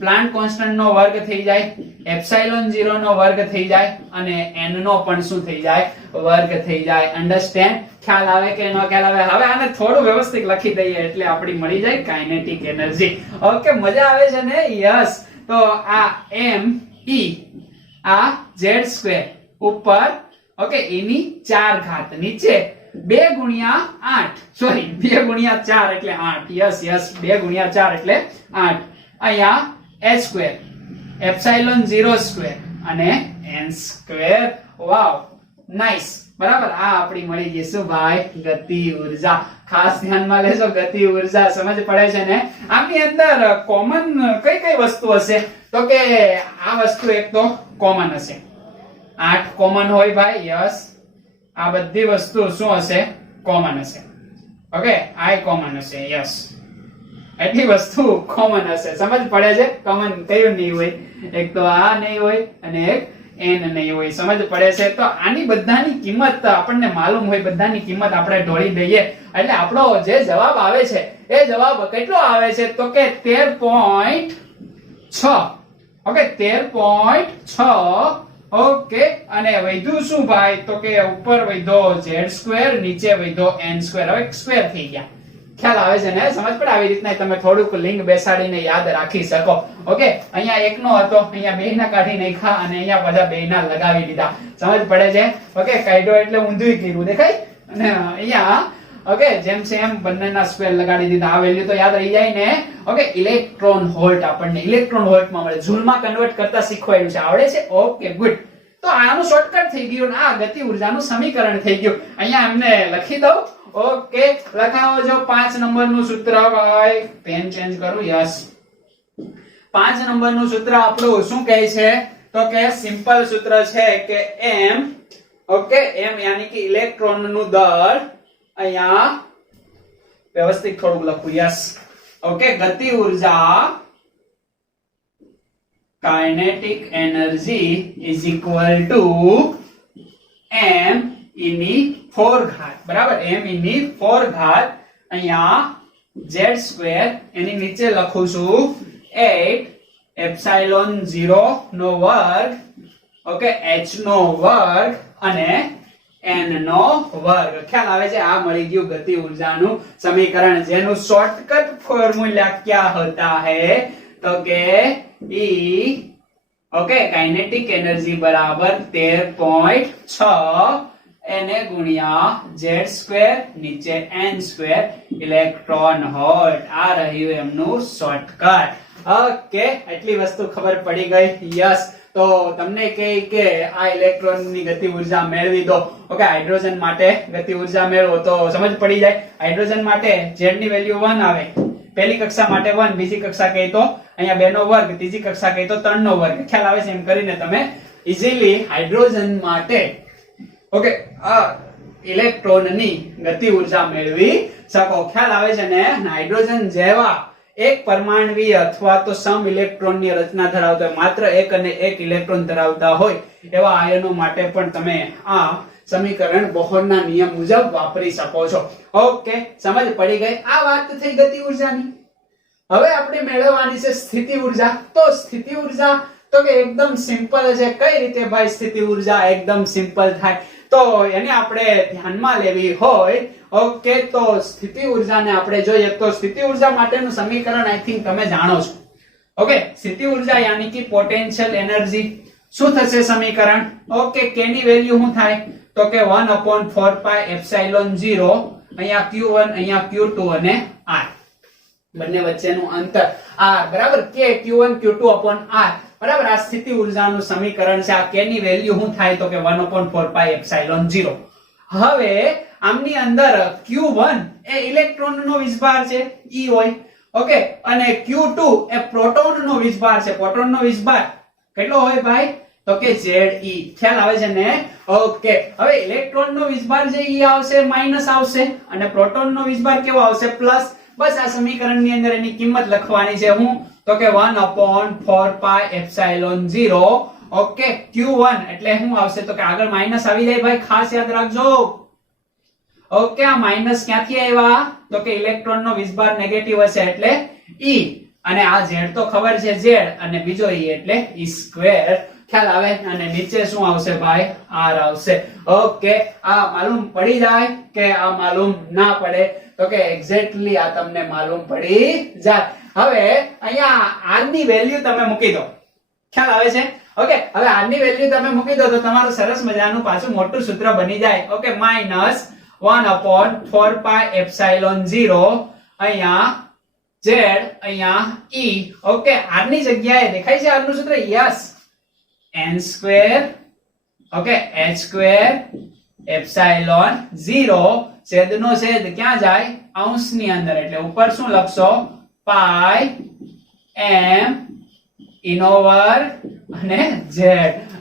પ્લાન્ટ કોન્સ્ટન્ટ નો વર્ગ થઈ જાય, એપ્સિલોન 0 નો વર્ગ થઈ જાય અને n નો પણ શું થઈ જાય? વર્ગ થઈ જાય. અન્ડરસ્ટેન્ડ? ખ્યાલ આવે કે ન ખ્યાલ આવે? હવે આને થોડું વ્યવસ્થિત લખી દઈએ એટલે આપણી મળી જાય કાઇનેટિક એનર્જી. ઓકે, મજા આવે છે ને? યસ. તો આ m e આ z² ઉપર ઓકે e ની 4 ઘાત, નીચે 2 ગુણ્યા 8, સોરી 2 ગુણ્યા 4 એટલે 8. યસ યસ, 2 ગુણ્યા 4 એટલે 8. અહીંયા h² એપ્સિલોન 0² અને n². વાવ, નાઈસ. બરાબર, આ આપણી મળી ગઈ શું ભાઈ? ગતિ ઉર્જા. ખાસ ધ્યાનમાં લેજો, ગતિ ઉર્જા. સમજ પડે છે ને? આની અંદર કોમન કઈ કઈ વસ્તુ હશે, તો કે આ વસ્તુ એક તો કોમન હશે. 8 કોમન હોય ભાઈ. યસ, આ બધી વસ્તુ શું હશે? કોમન હશે. ઓકે, આ કોમન હશે. યસ, એટલી વસ્તુ કોમન હશે. સમજ પડે છે? કોમન કયું નહીં હોય? એક તો આ નહીં હોય અને એક n નહીં હોય. સમજ પડે છે? તો આની બધાની કિંમત આપણને માલુમ હોય, બધાની કિંમત આપણે ઢોળી દઈએ એટલે આપણો જે જવાબ આવે છે એ જવાબ કેટલો આવે છે તો કે 13.6. ઓકે 13.6. ઓકે અને વધ્યું શું ભાઈ તો કે ઉપર વધ્યો z2 નીચે વધ્યો n2. હવે સ્ક્વેર થઈ ગયા. ખ્યાલ આવે છે ને? સમજ પડે? આવી રીતના તમે થોડુંક લિંક બેસાડીને યાદ રાખી શકો. ઓકે અહીંયા એકનો હતો, અહીંયા બેયના કાઢી નાખ્યા અને અહીંયા બધા બેયના લગાવી દીધા. સમજ પડે છે? ઓકે કાઢ્યો એટલે ઊંધું કર્યું, દેખાય? અને અહીંયા ઓકે જેમ છે એમ બંનેના સ્ક્વેર લગાડી દીધા. આ વેલ્યુ તો યાદ રહી જાય ને? ઓકે ઇલેક્ટ્રોન વોલ્ટ આપણને ઇલેક્ટ્રોન વોલ્ટમાં મળે. જૂલમાં કન્વર્ટ કરતા શીખવાડ્યું છે, આવડે છે? Okay good. તો આનું શોર્ટકટ થઈ ગયું ને આ ગતિ ઉર્જાનું સમીકરણ થઈ ગયું. અહીંયા એમને લખી દઉં. ઓકે લખાવો જો 5 નંબરનું સૂત્ર. ભાઈ પેન ચેન્જ કરું. યસ 5 નંબરનું સૂત્ર આપણું શું કહે છે તો કે સિમ્પલ સૂત્ર છે કે m. ઓકે m યાની કે ઇલેક્ટ્રોનનું દળ. અહીંયા વ્યવસ્થિત થોડું લખું. યસ ઓકે ગતિ ઉર્જા kinetic energy is equal to m ની 4 ઘાત. બરાબર m ની 4 ઘાત. અહીંયા z2 એની નીચે લખું છું 8 એપ્સિલોન 0 નો વર્ગ. ઓકે h નો વર્ગ અને n નો વર્ગ. ખ્યાલ આવે છે? આ મળી ગયું ગતિ ઉર્જાનું સમીકરણ જેનું શોર્ટકટ ફોર્મ્યુલા ક્યાં હોતા હૈ તો કે E ઓકે કાઇનેટિક એનર્જી બરાબર 13.6 એને ગુણ્યા z2 નીચે n2 ઇલેક્ટ્રોન વોલ્ટ. આ રહ્યું એમનું શોર્ટકટ. ઓકે એટલી વસ્તુ ખબર પડી ગઈ. યસ તો તમને કહે કે આ ઇલેક્ટ્રોનની ગતિ ઉર્જા મેળવી દો. ઓકે હાઇડ્રોજન માટે ગતિ ઉર્જા મેળવો તો સમજ પડી જાય. હાઇડ્રોજન માટે z ની વેલ્યુ 1 આવે. પહેલી કક્ષા માટે 1, બીજી કક્ષા કહે તો અહીંયા 2 નો વર્ગ, ત્રીજી કક્ષા કહે તો 3 નો વર્ગ. ખ્યાલ આવે છે? એમ કરીને તમે ઈઝીલી હાઇડ્રોજન માટે ઓકે આ ઇલેક્ટ્રોનની ગતિ ઉર્જા મેળવી શકો. ખ્યાલ આવે છે ને? હાઇડ્રોજન જેવા એક પરમાણુવીય અથવા તો સમ ઇલેક્ટ્રોનની રચના ધરાવતા હોય, માત્ર એક અને એક ઇલેક્ટ્રોન ધરાવતા હોય એવા આયનો માટે પણ તમે આ સમીકરણ બોહરના નિયમ મુજબ વાપરી શકો છો. ઓકે સમજ પડી ગઈ? આ વાત થઈ ગતિ ઉર્જાની. હવે આપણે મેળવવાની છે સ્થિતિ ઉર્જા. તો સ્થિતિ ઉર્જા તો કે એકદમ સિમ્પલ છે. કઈ રીતે ભાઈ સ્થિતિ ઉર્જા એકદમ સિમ્પલ થાય તો એને આપણે ધ્યાનમાં લેવી હોય. ઓકે તો સ્થિતિ ઉર્જાને આપણે જોઈએ તો સ્થિતિ ઉર્જા માટેનું સમીકરણ આઈ થિંક તમે જાણો છો. ઓકે સ્થિતિ ઉર્જા યાની કે પોટેન્શિયલ એનર્જી. શું થશે સમીકરણ? ઓકે k ની વેલ્યુ શું થાય તો કે 1/4 એપ્સિલોન 0. અહીંયા q1 અહીંયા q2 અને r બંને વચ્ચેનું અંતર r બરાબર k q1 q2 r. બરાબર આ સ્થિતિ ઉર્જાનું સમીકરણ છે. આ k ની વેલ્યુ શું થાય તો કે 1/4 એપ્સિલોન 0. હવે આમની અંદર q1 એ ઇલેક્ટ્રોનનો વીજભાર છે e હોય. ઓકે અને q2 એ પ્રોટોનનો વીજભાર છે. પ્રોટોનનો વીજભાર કેટલો હોય ભાઈ તો કે ze. ખ્યાલ આવે છે ને? ઓકે હવે ઇલેક્ટ્રોનનો વીજભાર જે e આવશે માઈનસ આવશે અને પ્રોટોનનો વીજભાર કેવો આવશે પ્લસ. બસ આ સમીકરણની અંદર એની કિંમત લખવાની છે. હું તો કે 1/4 એપ્સિલોન 0. ઓકે q1 એટલે શું આવશે તો કે આગળ માઈનસ આવી જાય ભાઈ, ખાસ યાદ રાખજો. ઓકે આ માઈનસ ક્યાંથી આવ્યા તો કે ઇલેક્ટ્રોનનો વીજભાર નેગેટિવ હશે એટલે e અને આ z તો ખબર છે z અને બીજો e એટલે e². ખ્યાલ આવે? અને નીચે શું આવશે ભાઈ r આવશે. ઓકે આ માલુમ પડી જાય કે આ માલુમ ના પડે તો કે એક્ઝેક્ટલી આ તમને માલુમ પડી જાય. હવે અહીંયા r ની વેલ્યુ તમે મૂકી દો. ખ્યાલ આવે છે? ઓકે હવે r ની વેલ્યુ તમે મૂકી દો તો તમારું સરસ મજાનું પાછું મોટું સૂત્ર બની જાય. ઓકે માઈનસ 1/4 એપ્સિલોન 0 અહીંયા z અહીંયા e. ઓકે r ની જગ્યાએ દેખાય છે r નું સૂત્ર? Yes n2 okay h2 epsilon 0 છેદનો છેદ ક્યાં જાય અંશની અંદર એટલે ઉપર શું લખશો પાઈ m નો વર્ગ અને z.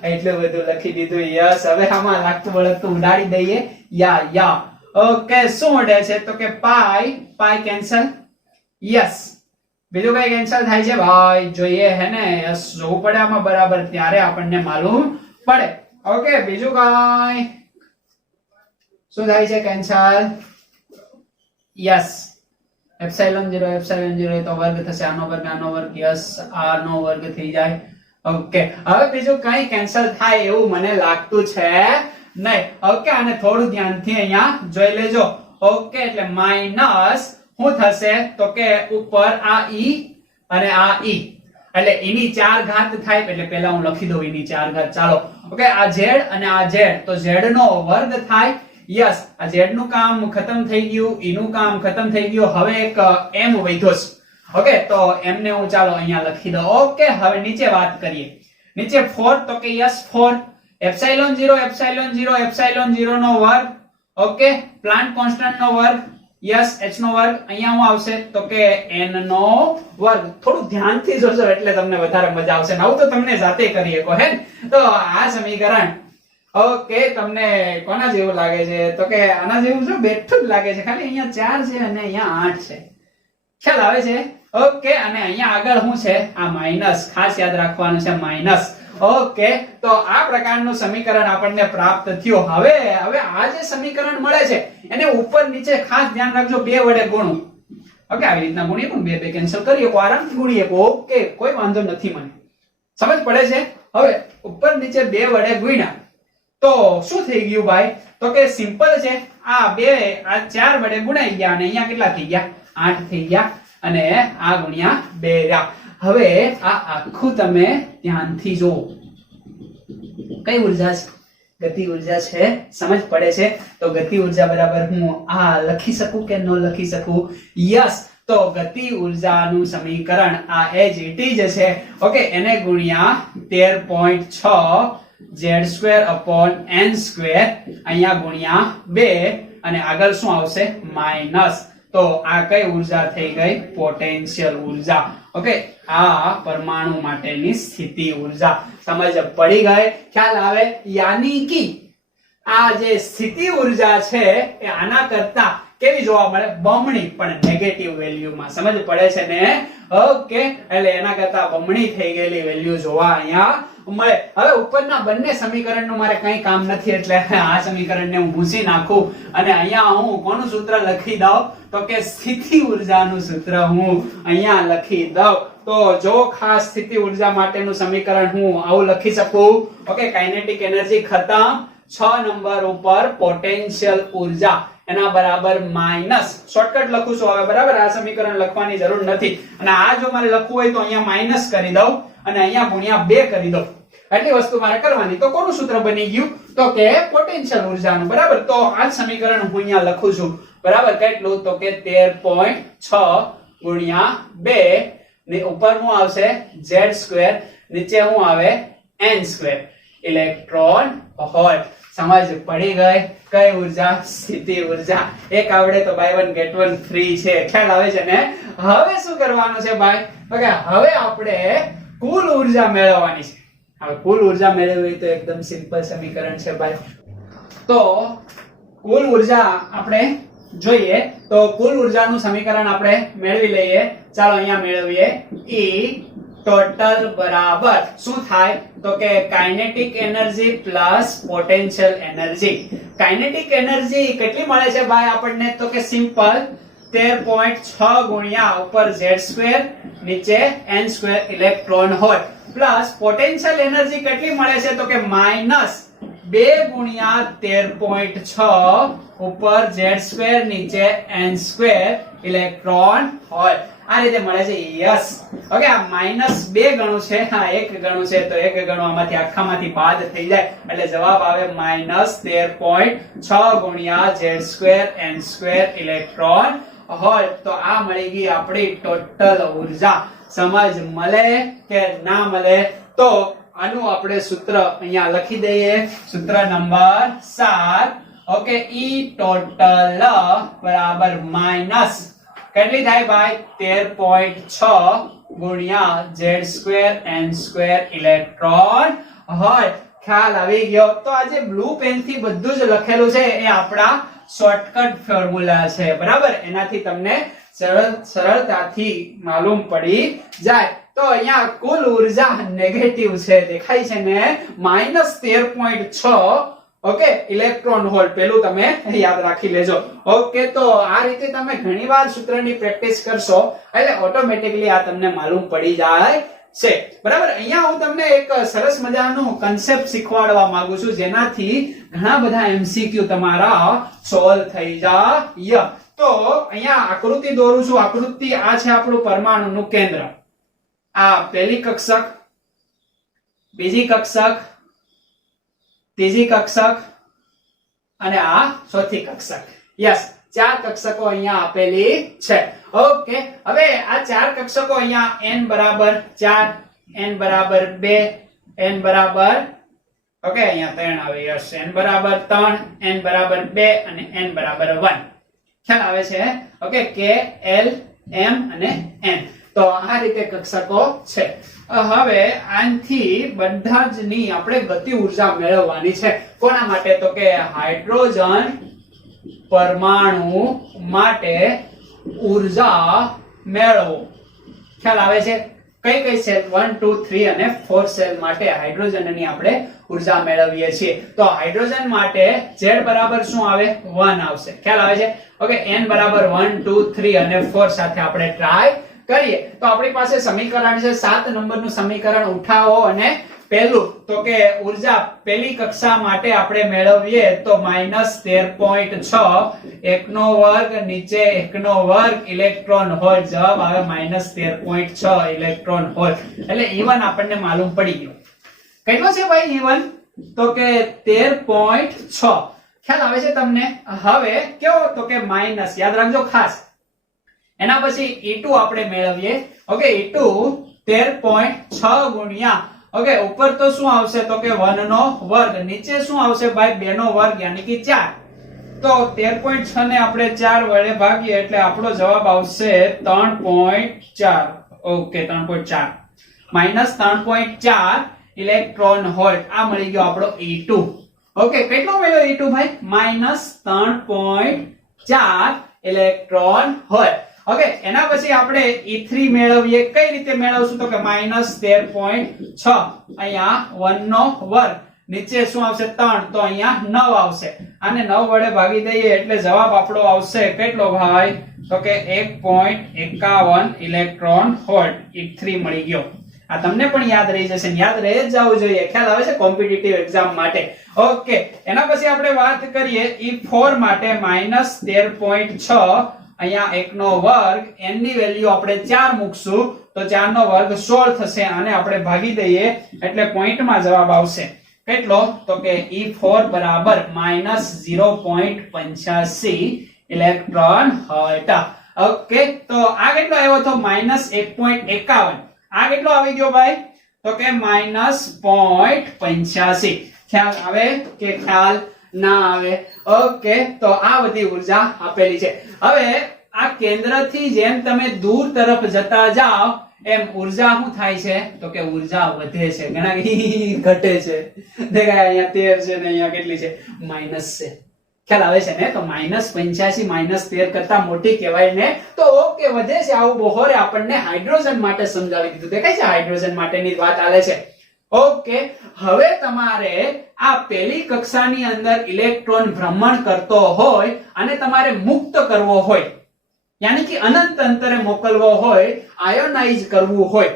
એટલું બધું લખી દીધું. યસ હવે આમાં લાગતું વળગતું ઉડાડી દઈએ. યા ઓકે શું ઉડે છે તો કે પાઈ કેન્સલ. યસ બીજું કઈ કેન્સલ થાય છે ભાઈ? જોઈએ હે ને? યસ જોવું પડે આમાં બરાબર ત્યારે આપણને માલુમ પડે. ઓકે, બીજું કઈ શું થાય છે કેન્સલ? યસ, એપ્સિલોન 0 તો વર્ગ થશે, આનો વર્ગ, યસ r નો વર્ગ થઈ જાય. ઓકે, હવે બીજું કઈ કેન્સલ થાય એવું મને લાગતું છે નહીં. ઓકે, અને થોડું ધ્યાનથી અહીંયા જોઈ લેજો. ઓકે, એટલે માઈનસ શું થશે તો કે ઉપર આ e અને આ e, એટલે e ની 4 ઘાત થાય. એટલે પહેલા હું લખી દઉં e ની 4 ઘાત. ચાલો, ઓકે, આ z અને આ z, તો z નો વર્ગ થાય. યસ, આ z નું કામ ખતમ થઈ ગયું, e નું કામ ખતમ થઈ ગયું. હવે એક m વધ્યો છે. ઓકે, તો m ને હું ચાલો અહીંયા લખી દઉં. ઓકે, હવે નીચે વાત કરીએ. નીચે 4, તો કે યસ 4, એપ્સિલોન 0 નો વર્ગ. ઓકે, પ્લાન્ટ કોન્સ્ટન્ટ નો વર્ગ, યસ h નો વર્ગ. અહીંયા શું આવશે તો કે n નો વર્ગ. થોડું ધ્યાનથી જોજો એટલે તમને વધારે મજા આવશે. આવું તો તમને જાતે કરી શકો હે. તો આ સમીકરણ ઓકે તમને કોના જેવું લાગે છે તો કે આના જેવું જો બેઠું જ લાગે છે. ખાલી અહીંયા 4 છે અને અહીંયા 8 છે. ખ્યાલ આવે છે? ઓકે, અને અહીંયા આગળ શું છે? આ માઈનસ. ખાસ યાદ રાખવાનું છે માઈનસ. ઓકે, તો આ પ્રકારનું સમીકરણ આપણને પ્રાપ્ત થયું. હવે આ જે સમીકરણ મળે છે એને ઉપર નીચે ખાસ ધ્યાન રાખજો, 2 વડે ગુણવું. ઓકે, આવી રીતના ગુણીએ પણ 2 કેન્સલ કરીએ, આરામથી ગુણીએ. ઓકે, કોઈ વાંધો નથી, મને સમજ પડે છે. હવે ઉપર નીચે 2 વડે ગુણ્યા તો શું થઈ ગયું ભાઈ તો કે સિમ્પલ છે. આ 4 વડે ગુણાઈ ગયા અને અહીંયા કેટલા થઈ ગયા? 8 થઈ ગયા અને આ ગુણ્યા 2 રહ્યા. હવે આ આખું તમે ધ્યાનથી જો, કઈ ઉર્જા છે? ગતિ ઉર્જા છે. સમજ પડે છે? તો ગતિ ઉર્જા બરાબર હું આ લખી શકું કે ન લખી શકું? યસ, તો ગતિ ઉર્જાનું સમીકરણ આ એજ ઇટ ઇઝ છે. ઓકે, એને ગુણ્યા 13.6 z² n², અહીંયા ગુણ્યા 2 અને આગળ શું આવશે? માઈનસ. તો આ કઈ ઉર્જા થઈ ગઈ? પોટેન્શિયલ ઉર્જા. ઓકે, આ પરમાણુ માટેની સ્થિતિ ઉર્જા. સમજ પડી ગઈ? ખ્યાલ આવે? યાની કે આ જે સ્થિતિ ઉર્જા છે એ આના કરતા કેવી જોવા મળે? બમણી, પણ નેગેટિવ વેલ્યુમાં. સમજ પડે છે ને? ઓકે, એટલે એના કરતા બમણી થઈ ગયેલી વેલ્યુ જોવા અહીંયા મળે. હવે ઉપરના બંને સમીકરણનું મારે કઈ કામ નથી એટલે આ સમીકરણને હું ભૂંસી નાખું અને અહીંયા હું કોનું સૂત્ર લખી દઉં તો કે સ્થિતિ ઉર્જાનું સૂત્ર હું અહીંયા લખી દઉં. તો જો ખાસ સ્થિતિ ઉર્જા માટેનું સમીકરણ હું આવું લખી શકું. ઓકે, કાઇનેટિક એનર્જી ખતમ, 6 નંબર ઉપર પોટેન્શિયલ ઉર્જા એના બરાબર માઈનસ. શોર્ટકટ લખું છું હવે, બરાબર? આ સમીકરણ લખવાની જરૂર નથી. અને આ જો મારે લખવું હોય તો અહીંયા માઈનસ કરી દઉં અને અહીંયા ગુણ્યા 2 કરી દઉં. આટલી વસ્તુ મારે કરવાની. તો કોનું સૂત્ર બની ગયું તો કે પોટેન્શિયલ ઉર્જાનું. બરાબર? તો આ સમીકરણ હું અહીંયા લખું છું. બરાબર? કેટલું તો કે 13.6 ગુણ્યા 2 ને ઉપર શું આવશે? z², નીચે શું આવે? n², electron volt. સમજ પડી ગઈ? કઈ ઉર્જા? સ્થિતિ ઉર્જા. એક આવડે તો બાય 1 ગેટ 1 ફ્રી છે. ખ્યાલ આવે છે ને? હવે શું કરવાનું છે ભાઈ? ઓકે, હવે આપણે કુલ ઉર્જા મેળવવાની છે. હવે કુલ ઉર્જા મેળવવી તો એકદમ સિમ્પલ સમીકરણ છે ભાઈ. તો કુલ ઉર્જા આપણે જોઈએ તો કુલ ઉર્જાનું સમીકરણ આપણે મેળવી લઈએ. ચાલો અહીંયા મેળવીએ. E ટોટલ બરાબર શું થાય તો કે kinetic energy plus potential energy. Kinetic energy કેટલી મળે છે ભાઈ આપણને તો કે સિમ્પલ 13.6 ગુણ્યા ઉપર z², નીચે n² ઇલેક્ટ્રોન હોય, પ્લસ પોટેન્શિયલ એનર્જી કેટલી મળે છે તો કે માઈનસ 2 ગુણ્યા 13.6 ઉપર z², નીચે n² ઇલેક્ટ્રોન હોય. આ રીતે મળે છે. યસ, ઓકે, આ -2 ગણું છે, હા 1 ગણું છે તો 1 ગણું આમાંથી આખામાંથી બાદ થઈ જાય એટલે જવાબ આવે -13.6 ગુણ્યા z² n² ઇલેક્ટ્રોન હોય. તો આ મળી ગઈ આપણી ટોટલ ઉર્જા. સમજ મળે કે ના મળે? તો આનું આપણે સૂત્ર અહીંયા લખી દઈએ. સૂત્ર નંબર 7. ઓકે, E ટોટલ બરાબર માઈનસ કેટલી થાય ભાઈ? 13.6 ગુણ્યા z² n² ઇલેક્ટ્રોન હોય. ખ્યાલ આવી ગયો? તો આજે બ્લુ પેન થી બધું જ લખેલું છે એ આપણા શોર્ટકટ ફોર્મ્યુલા છે. બરાબર? એનાથી તમને સરળતાથી માલુમ પડી જાય. તો અહીંયા કુલ ઉર્જા નેગેટિવ છે, દેખાય છે ને, -13.6 ઓકે ઇલેક્ટ્રોન વોલ્ટ. પેલું તમે યાદ રાખી લેજો. ઓકે, તો આ રીતે તમે ઘણીવાર સૂત્રની પ્રેક્ટિસ કરશો એટલે ઓટોમેટિકલી આ તમને માલુમ પડી જાય છે. બરાબર. અહીંયા હું તમને એક સરસ મજાનું કન્સેપ્ટ શીખવાડવા માંગુ છું જેનાથી ઘણા બધા MCQ તમારા સોલ્વ થઈ જાય. તો અહીંયા આકૃતિ દોરું છું. આકૃતિ આ છે આપણું પરમાણુનું કેન્દ્ર. આ પહેલી કક્ષક, બીજી કક્ષક, ત્રીજી કક્ષક અને આ ચોથી કક્ષક. યસ, 4 કક્ષકો અહીંયા આપેલી છે. ઓકે, હવે આ 4 કક્ષકો અહીંયા n બરાબર 4, n બરાબર 2, n બરાબર ઓકે અહીંયા 3 આવે. યસ, n બરાબર 3, n બરાબર 2 અને n બરાબર 1. ખ્યાલ આવે છે? ઓકે, k, l, m અને n. તો આ રીતે કક્ષકો છે. હવે આનથી બધા જ ની આપણે ગતિ ઉર્જા મેળવવાની છે. કોના માટે? તો કે હાઇડ્રોજન પરમાણુ માટે ઉર્જા મેળવો. ખ્યાલ આવે છે? કઈ કઈ સેલ 1, 2, 3 અને 4 સેલ માટે હાઇડ્રોજનની આપણે ઉર્જા મેળવીએ છીએ. તો હાઇડ્રોજન માટે Z બરાબર શું આવે? 1 આવશે. ખ્યાલ આવે છે? ઓકે, n બરાબર 1, 2, 3 અને 4 સાથે આપણે ટ્રાય કરીએ. તો આપણી પાસે સમીકરણ છે 7 નંબરનું સમીકરણ ઉઠાવો અને પહેલું તો કે ઉર્જા પહેલી કક્ષા માટે આપણે મેળવીએ તો -13.6 એકનો વર્ગ નીચે એકનો વર્ગ ઇલેક્ટ્રોન વોલ્ટ. જવાબ આવે -13.6 ઇલેક્ટ્રોન વોલ્ટ. એટલે E1 આપણને માલુમ પડી ગયો. કેટલો છે ભાઈ E1? તો કે 13.6. ખ્યાલ આવે છે તમને? હવે કેવો? તો કે માઈનસ, યાદ રાખજો ખાસ. એના પછી E2 આપણે મેળવીએ. ઓકે, E2 13.6 ગુણ્યા ઓકે ઉપર તો શું આવશે? તો કે 1 નો વર્ગ, નીચે શું આવશે ભાઈ? 2 નો વર્ગ યાની કે 4. તો 13.6 ને આપણે 4 વડે ભાગીએ એટલે આપણો જવાબ આવશે 3.4. Okay, 3.4 -3.4 electron volt. આ મળી ગયો આપણો E2. ઓકે, કેટલો મળ્યો E2 ભાઈ? -3.4 ઇલેક્ટ્રોન વોલ્ટ. ઓકે, એના પછી આપણે E3 મેળવીએ. કઈ રીતે મેળવશું? તો કે -13.6 અહીંયા 1 નો વર્ગ, નીચે શું આવશે? 3, તો અહીંયા 9 આવશે. આને 9 વડે ભાગી દઈએ એટલે જવાબ આપણો આવશે કેટલો ભાઈ? તો કે 1.51 ઇલેક્ટ્રોન વોલ્ટ. E3 મળી ગયો. આ તમને પણ યાદ રહી જશે, યાદ રહી જ જવું જોઈએ. ખ્યાલ આવે છે? કોમ્પિટિટિવ એક્ઝામ માટે. ઓકે, એના પછી આપણે વાત કરીએ E4 માટે -13.6 અહીંયા 1 નો વર્ગ, n ની વેલ્યુ આપણે 4 મૂકશું તો 4 નો વર્ગ 16 થશે. આને આપણે ભાગી દઈએ એટલે પોઈન્ટમાં જવાબ આવશે કેટલો? તો કે E4 બરાબર -0.85 ઇલેક્ટ્રોન વોલ્ટ. ઓકે, તો આ કેટલો આવ્યો તો? -1.51. આ કેટલો આવી ગયો ભાઈ? તો કે -0.85. ખ્યાલ આવે કે ખ્યાલ ના આવે? ઓકે, તો આ બધી ઉર્જા આપેલી છે. હવે આ કેન્દ્રથી જેમ તમે દૂર તરફ જતા જાઓ એમ ઉર્જા શું થાય છે? તો કે ઉર્જા વધે છે, ઘણા ઘટે છે. દેખાય અહીંયા 13 છે ને અહીંયા કેટલી છે? માઈનસ છે. ખ્યાલ આવે છે ને? તો -85 -13 કરતા મોટી કહેવાય ને? તો ઓકે, વધે છે. આવું બોહરે આપણને હાઇડ્રોજન માટે સમજાવી દીધું. દેખાય છે? હાઇડ્રોજન માટેની વાત ચાલે છે. ઓકે, હવે તમારે આ પહેલી કક્ષાની અંદર ઇલેક્ટ્રોન ભ્રમણ કરતો હોય અને તમારે મુક્ત કરવો હોય, યાની કે અનંત અંતરે મોકલવો હોય, આયોનાઇઝ કરવું હોય.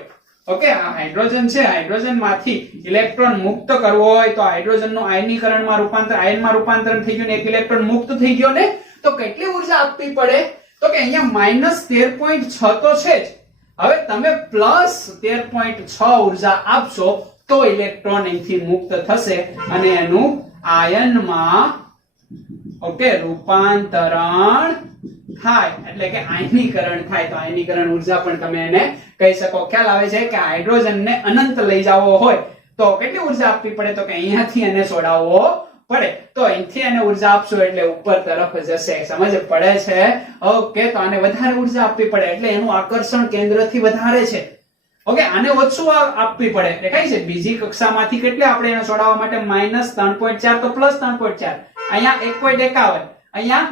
ઓકે, આ હાઇડ્રોજન છે, હાઇડ્રોજન માંથી ઇલેક્ટ્રોન મુક્ત કરવો હોય તો હાઇડ્રોજન નું આયનીકરણમાં રૂપાંતર, આયનમાં રૂપાંતરણ થઈ ગયું ને એક ઇલેક્ટ્રોન મુક્ત થઈ ગયો ને, તો કેટલી ઉર્જા આપવી પડે? તો કે અહીંયા -13.6 તો છે જ. હવે તમે +13.6 ઉર્જા આપશો તો ઇલેક્ટ્રોન અહીંથી મુક્ત થશે અને એનું આયનમાં ઓકે રૂપાંતરણ થાય, એટલે કે આયનીકરણ થાય. તો આયનીકરણ ઉર્જા પણ તમે એને કહી શકો. ખ્યાલ આવે છે કે હાઇડ્રોજનને અનંત લઈ જવો હોય તો કેટલી ઉર્જા આપવી પડે? તો કે અહીંયાથી એને છોડાવવો પડે. તો અહીંથી એને ઉર્જા આપશો એટલે ઉપર તરફ જશે. સમજ પડે છે? ઓકે, તો આને વધારે ઉર્જા આપવી પડે એટલે એનું આકર્ષણ કેન્દ્રથી વધારે છે. ઓકે, આને ઓછું આપવી પડે. દેખાય છે? બીજી કક્ષામાંથી કેટલે આપણે એને છોડાવવા માટે -3.4 તો +3.4, અહીંયા 1.51, અહીંયા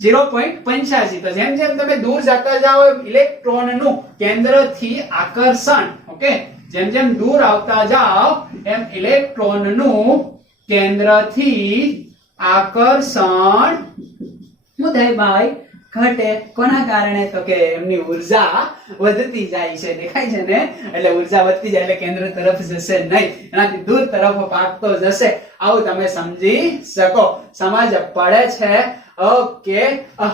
0.85. તો જેમ જેમ તમે દૂર જતા જાઓ ઇલેક્ટ્રોનનું કેન્દ્રથી આકર્ષણ, ઓકે, જેમ જેમ દૂર આવતા જાઓ એમ ઇલેક્ટ્રોનનું કેન્દ્રથી આકર્ષણ શું થાય ભાઈ? ઘટે. કોના કારણે? તો કે એમની ઉર્જા વધતી જાય છે. દેખાય છે ને? એટલે ઉર્જા વધતી જાય એટલે કેન્દ્ર તરફ જશે નહીં, એનાથી દૂર તરફ ભાગતો જશે. આવું તમે સમજી શકો. સમજ પડે છે? ઓકે.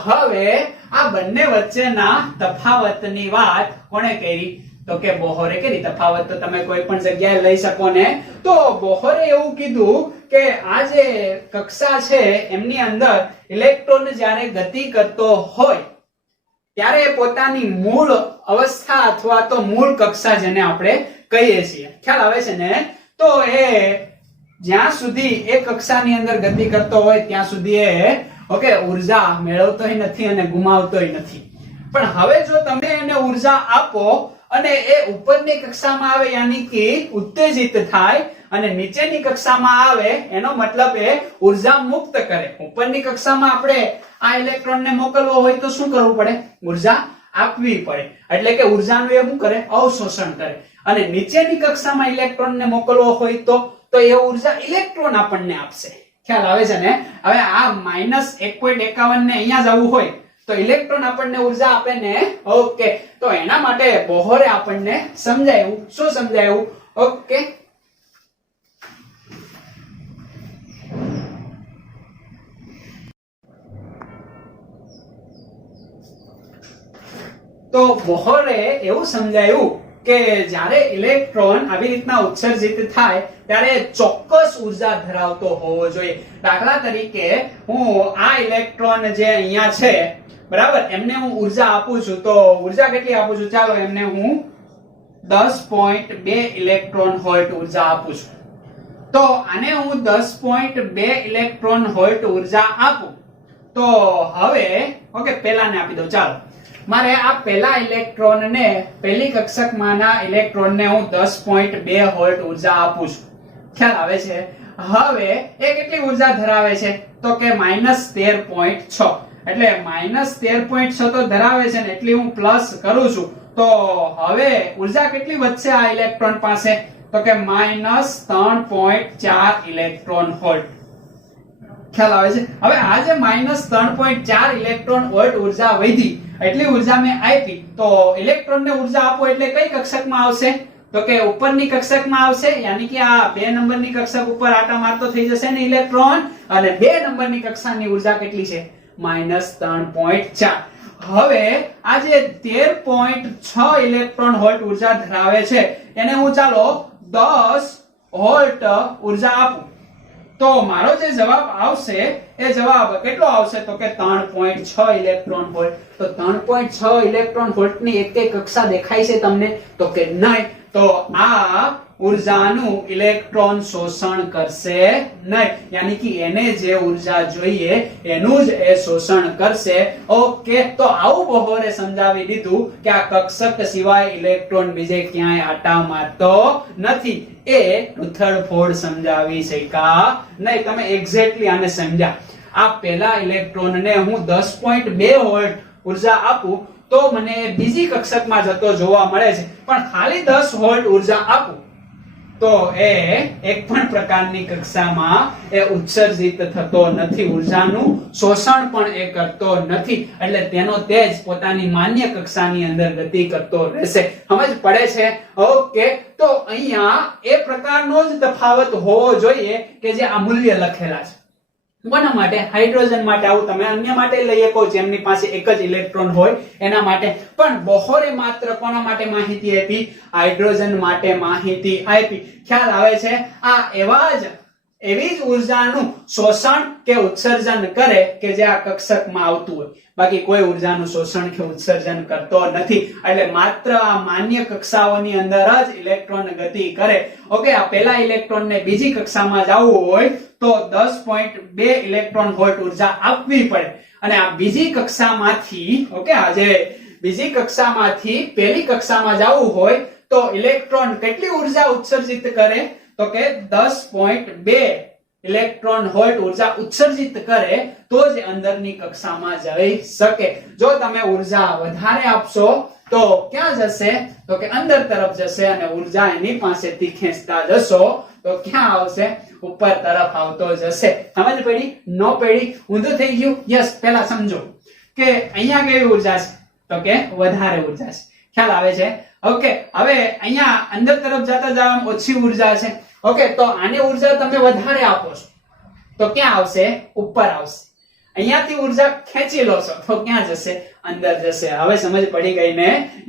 હવે આ બંને વચ્ચેના તફાવતની વાત કોણે કરી? તો કે બોહરે કરી. તફાવત તો તમે કોઈ પણ જગ્યાએ લઈ શકો ને. તો બોહરે એવું કીધું કે આ જે કક્ષા છે એમની અંદર ઇલેક્ટ્રોન જ્યારે ગતિ કરતો હોય ત્યારે પોતાની મૂળ અવસ્થા અથવા તો મૂળ કક્ષા જેને આપણે કહીએ છીએ, ખ્યાલ આવે છે ને? તો એ જ્યાં સુધી એ કક્ષાની અંદર ગતિ કરતો હોય ત્યાં સુધી એ ઓકે ઉર્જા મેળવતોય નથી અને ગુમાવતોય નથી. પણ હવે જો તમે એને ઉર્જા આપો અને એ ઉપરની કક્ષામાં આવે યાની કે ઉત્તેજિત થાય અને નીચેની કક્ષામાં આવે એનો મતલબ એ ઉર્જા મુક્ત કરે. ઉપરની કક્ષામાં આપણે આ ઇલેક્ટ્રોનને મોકલવો હોય તો શું કરવું પડે? ઉર્જા આપવી પડે. એટલે કે ઉર્જાનું એ શું કરે? અવશોષણ કરે. અને નીચેની કક્ષામાં ઇલેક્ટ્રોનને મોકલવો હોય તો એ ઉર્જા ઇલેક્ટ્રોન આપણને આપશે. ખ્યાલ આવે છે ને? હવે આ -1.51 ને અહીંયા જવું હોય તો ઇલેક્ટ્રોન આપણને ઉર્જા આપે ને. ઓકે. તો એના માટે બોહરે આપણને સમજાવ્યું. શું સમજાવ્યું? ઓકે. તો બોહરે એવું સમજાયું કે જ્યારે ઇલેક્ટ્રોન આવી રીતના ઉત્સર્જિત થાય ત્યારે ચોક્કસ ઉર્જા ધરાવતો હોવો જોઈએ. દાખલા તરીકે હું આ ઇલેક્ટ્રોન જે અહીંયા છે બરાબર, એમને હું ઉર્જા આપું છું તો ઉર્જા કેટલી આપું છું? ચાલો એમને હું 10.2 ઇલેક્ટ્રોન વોલ્ટ ઉર્જા આપું છું. તો આને હું 10.2 ઇલેક્ટ્રોન વોલ્ટ ઉર્જા આપું તો હવે ઓકે પહેલાને આપી દઉં. ચાલો મારે આ પહેલા ઇલેક્ટ્રોનને પહેલી કક્ષકમાંના ઇલેક્ટ્રોનને હું 10.2 વોલ્ટ ઉર્જા આપું છું. ખ્યાલ આવે છે? હવે એ કેટલી ઉર્જા ધરાવે છે? તો કે -13.6. એટલે -13.6 તો ધરાવે છે ને એટલી હું પ્લસ કરું છું તો હવે ઉર્જા કેટલી વધશે આ ઇલેક્ટ્રોન પાસે? તો કે -3.4 ઇલેક્ટ્રોન વોલ્ટ. ખ્યાલ આવે છે? હવે આ જે -3.4 ઇલેક્ટ્રોન વોલ્ટ ઉર્જા વધી એટલી ઉર્જા મેં આપી તો ઇલેક્ટ્રોનને ઉર્જા આપો એટલે કઈ કક્ષકમાં આવશે? તો કે ઉપરની કક્ષકમાં આવશે. યાની કે આ 2 નંબરની કક્ષક ઉપર આટા મારતો થઈ જશે ને ઇલેક્ટ્રોન. અને 2 નંબરની કક્ષાની ઉર્જા કેટલી છે? -3.4. હવે આ જે 13.6 ઇલેક્ટ્રોન વોલ્ટ ઉર્જા ધરાવે છે એને હું ચાલો 10 વોલ્ટ ઉર્જા આપું તો મારો જે જવાબ આવશે એ જવાબ કેટલો આવશે? તો કે 3.6 ઇલેક્ટ્રોન વોલ્ટ. તો 3.6 ઇલેક્ટ્રોન વોલ્ટની એક કક્ષા દેખાય છે તમને? તો કે નહીં. તો આ ઉર્જાનું ઇલેક્ટ્રોન શોષણ કરશે નહીં, યાની કે એને જે ઉર્જા જોઈએ એનું જ એ શોષણ કરશે. ઓકે. તો આવું બોહરે સમજાવી દીધું કે આ કક્ષક સિવાય ઇલેક્ટ્રોન બીજે ક્યાંય આટા મારતો નથી. એ ઉથલફોડ સમજાવી શક્યા નહીં. તમે એક્ઝેક્ટલી આને સમજ્યા. આ પહેલા ઇલેક્ટ્રોનને હું 10.2 વોલ્ટ ઉર્જા આપું તો મને બીજી કક્ષકમાં જતો જોવા મળે છે, પણ ખાલી 10 વોલ્ટ ઉર્જા આપું તો એ એક પણ પ્રકારની કક્ષામાં એ ઉત્સર્જિત થતો નથી, ઉર્જાનું શોષણ પણ એ કરતો નથી. એટલે તેનો તેજ પોતાની માન્ય કક્ષાની અંદર ગતિ કરતો રહેશે. સમજ પડે છે? ઓકે. તો અહીંયા એ પ્રકારનો જ તફાવત હોવો જોઈએ કે જે આ મૂલ્ય લખેલા છે. કોના માટે? હાઇડ્રોજન માટે. આવું તમે અન્ય માટે લઈ શકો જેમની પાસે એક જ ઇલેક્ટ્રોન હોય એના માટે. પણ બોહરે માત્ર કોના માટે માહિતી આપી? હાઇડ્રોજન માટે માહિતી આપી. ખ્યાલ આવે છે? આ એવી જ ઉર્જાનું શોષણ કે ઉત્સર્જન કરે કે જે આ કક્ષકમાં આવતું હોય, બાકી કોઈ ઉર્જાનું શોષણ કે ઉત્સર્જન કરતો નથી. એટલે માત્ર આ માન્ય કક્ષાઓની અંદર જ ઇલેક્ટ્રોન ગતિ કરે. ઓકે. આ પહેલા ઇલેક્ટ્રોનને બીજી કક્ષામાં જવું હોય તો 10.2 ઇલેક્ટ્રોન વોલ્ટ ઉર્જા આપવી પડે. અને આ બીજી કક્ષામાંથી ઓકે આજે બીજી કક્ષામાંથી પહેલી કક્ષામાં જવું હોય તો ઇલેક્ટ્રોન કેટલી ઉર્જા ઉત્સર્જિત કરે? તો કે 10.2 ઇલેક્ટ્રોન વોલ્ટ ઉર્જા ઉત્સર્જિત કરે તો જ અંદરની કક્ષામાં જઈ શકે. જો તમે ઉર્જા વધારે આપશો તો ક્યાં જશે? તો કે અંદર તરફ જશે, અને ઉર્જા એની પાસેથી ખેંચતા જશો તો ક્યાં આવશે? ઉપર તરફ આવતો જશે. સમજ પડી? નો પડી? ઊંધું થઈ ગયું? યસ. પહેલા સમજો કે અહીંયા કેવી ઉર્જા છે? તો કે વધારે ઉર્જા છે. ખ્યાલ આવે છે? ઓકે. હવે અહીંયા અંદર તરફ જતા જવામાં ઓછી ઉર્જા છે. ઓકે, તો આની ઉર્જા તમે વધારે આપો છો તો ક્યાં આવશે? ઉપર આવશે. અહીંયાથી ઉર્જા ખેંચી લો છો તો ક્યાં જશે? અંદર જશે. હવે સમજ પડી ગઈ ને?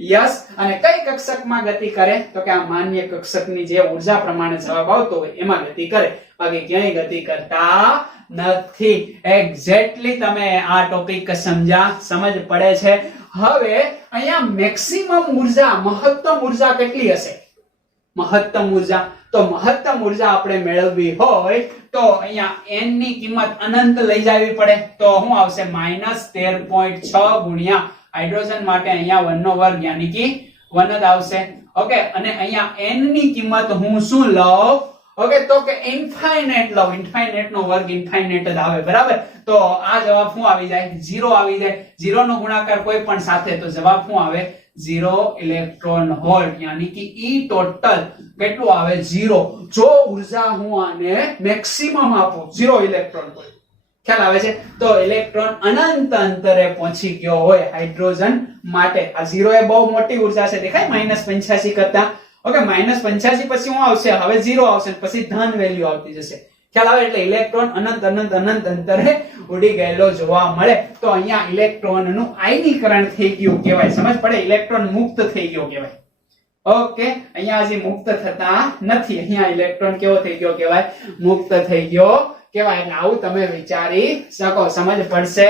યસ. અને કઈ કક્ષકમાં ગતિ કરે? તો કે આ માન્ય કક્ષકની જે ઉર્જા પ્રમાણે જવાબ આવતો હોય એમાં ગતિ કરે, બાકી ક્યાંય ગતિ કરતા નથી. એક્ઝેક્ટલી તમે આ ટોપિક સમજ્યા? સમજ પડે છે? હવે અહીંયા મેક્સિમમ ઉર્જા, મહત્તમ ઉર્જા કેટલી હશે? મહત્તમ ઉર્જા, તો મહત્તમ ઉર્જા આપણે મેળવવી હોય તો અહીંયા n ની કિંમત અનંત લઈ જવી પડે. તો શું આવશે? -13.6 ગુણ્યા હાઇડ્રોજન માટે અહીંયા 1 નો વર્ગ યાની કે 1 જ આવશે. ઓકે. અને અહીંયા n ની કિંમત હું શું લઉં? ઓકે, તો કે ઇન્ફાઇનાઇટ લઉં. ઇન્ફાઇનાઇટ નો વર્ગ ઇન્ફાઇનાઇટ જ આવે. બરાબર? તો આ જવાબ શું આવી જાય? 0 આવી જાય. 0 નો ગુણાકાર કોઈ પણ સાથે તો જવાબ શું આવે? 0 ઇલેક્ટ્રોન વોલ્ટ યાની કે E ટોટલ કેટલું આવે? 0. જો ઉર્જા હું આને મેક્સિમમ આપું 0 ઇલેક્ટ્રોન વોલ્ટ. ખ્યાલ આવે છે? તો ઇલેક્ટ્રોન અનંત અંતરે પહોંચી ગયો હોય હાઇડ્રોજન માટે. આ 0 એ બહુ મોટી ઉર્જા છે. દેખાય? -85 કરતા. ઓકે, -85 પછી શું આવશે? હવે 0 આવશે, પછી ધન વેલ્યુ આવતી જશે. ખ્યાલ આવે? એટલે ઇલેક્ટ્રોન અનંત અંતરે ઉડી ગયેલો જોવા મળે. તો અહીંયા ઇલેક્ટ્રોન નું આયનીકરણ થઈ ગયું કહેવાય. સમજ પડે? ઇલેક્ટ્રોન મુક્ત થઈ ગયો કહેવાય. ઓકે. અહીંયા હજી મુક્ત થતા નથી. અહીંયા ઇલેક્ટ્રોન કેવો થઈ ગયો કહેવાય? મુક્ત થઈ ગયો કહેવાય. એટલે આવું તમે વિચારી શકો. સમજ પડશે?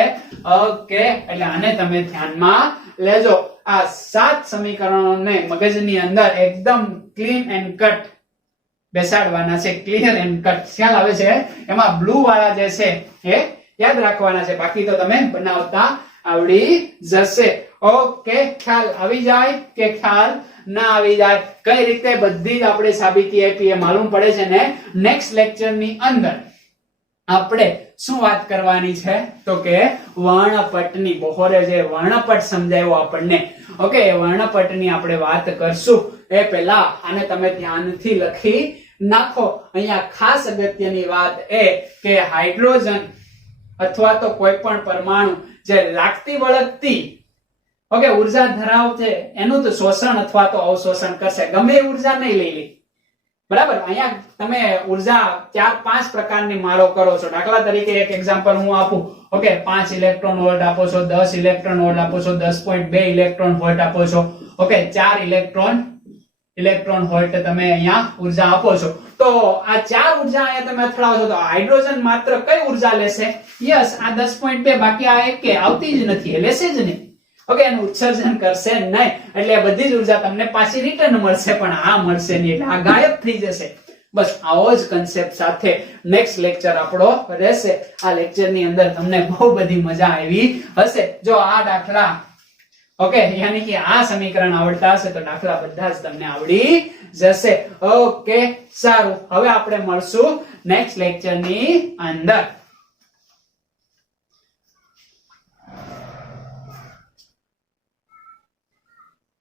ઓકે. એટલે આને તમે ધ્યાનમાં લેજો. આ 7 સમીકરણોને મગજની અંદર એકદમ ક્લીન એન્ડ કટ બેસાડવાના છે. Clear and cut. ખ્યાલ આવે છે? એમાં બ્લુ વાળા જે છે એ યાદ રાખવાના છે, બાકી તો તમે બનાવતા આવડી જશે. ઓકે. ખ્યાલ આવી જાય કે ખ્યાલ ના આવી જાય? કઈ રીતે બધી જ આપણે સાબિતી આપી એ માલુમ પડે છે ને? નેક્સ્ટ લેક્ચર ની અંદર આપણે શું વાત કરવાની છે? તો કે વર્ણપટની. બપોરે જે વર્ણપટ સમજાયો આપણને, ઓકે, એ વર્ણપટની આપણે વાત કરશું. એ પહેલા આને તમે ધ્યાનથી લખી નાખો. અહીંયા ખાસ અગત્યની વાત એ કે હાઇડ્રોજન અથવા તો કોઈ પણ પરમાણુ જે લાગતી વળગતી ઓકે ઉર્જા ધરાવશે એનું તો શોષણ અથવા તો અવશોષણ કરશે. ગમે એ ઉર્જા નહીં લઈ લે. બરાબર? અહીંયા તમે ઉર્જા 4-5 પ્રકારની મારો કરો છો. દાખલા તરીકે એક એક્ઝામ્પલ હું આપું. ઓકે, 5 ઇલેક્ટ્રોન વોલ્ટ આપો છો, 10 ઇલેક્ટ્રોન વોલ્ટ આપો છો, 10.2 ઇલેક્ટ્રોન વોલ્ટ આપો છો. ઓકે, 4 ઇલેક્ટ્રોન વોલ્ટ તમે અહીંયા ઉર્જા આપો છો. તો આ 4 ઉર્જા અહીંયા તમે અથડાવો છો તો હાઇડ્રોજન માત્ર કઈ ઉર્જા લેશે? યસ, આ 10.2. બાકી આ એક કે આવતી જ નથી, એ લેશે જ નહીં. ઓકે, એનું ઉત્સર્જન કરશે નહીં. એટલે બધી જ ઉર્જા તમને પાછી રિટર્ન મળશે, પણ આ મળશે નહીં. એટલે આ ગાયબ થઈ જશે. બસ આવો જ કન્સેપ્ટ સાથે નેક્સ્ટ લેક્ચર આપણો રહેશે. આ લેક્ચર ની અંદર તમને બહુ બધી મજા આવી હશે. જો આ દાખલા ઓકે યાની કે આ સમીકરણ આવડતા હશે તો દાખલા બધા જ તમને આવડી જશે. ઓકે, સારું. હવે આપણે મળશું નેક્સ્ટ લેક્ચર ની અંદર.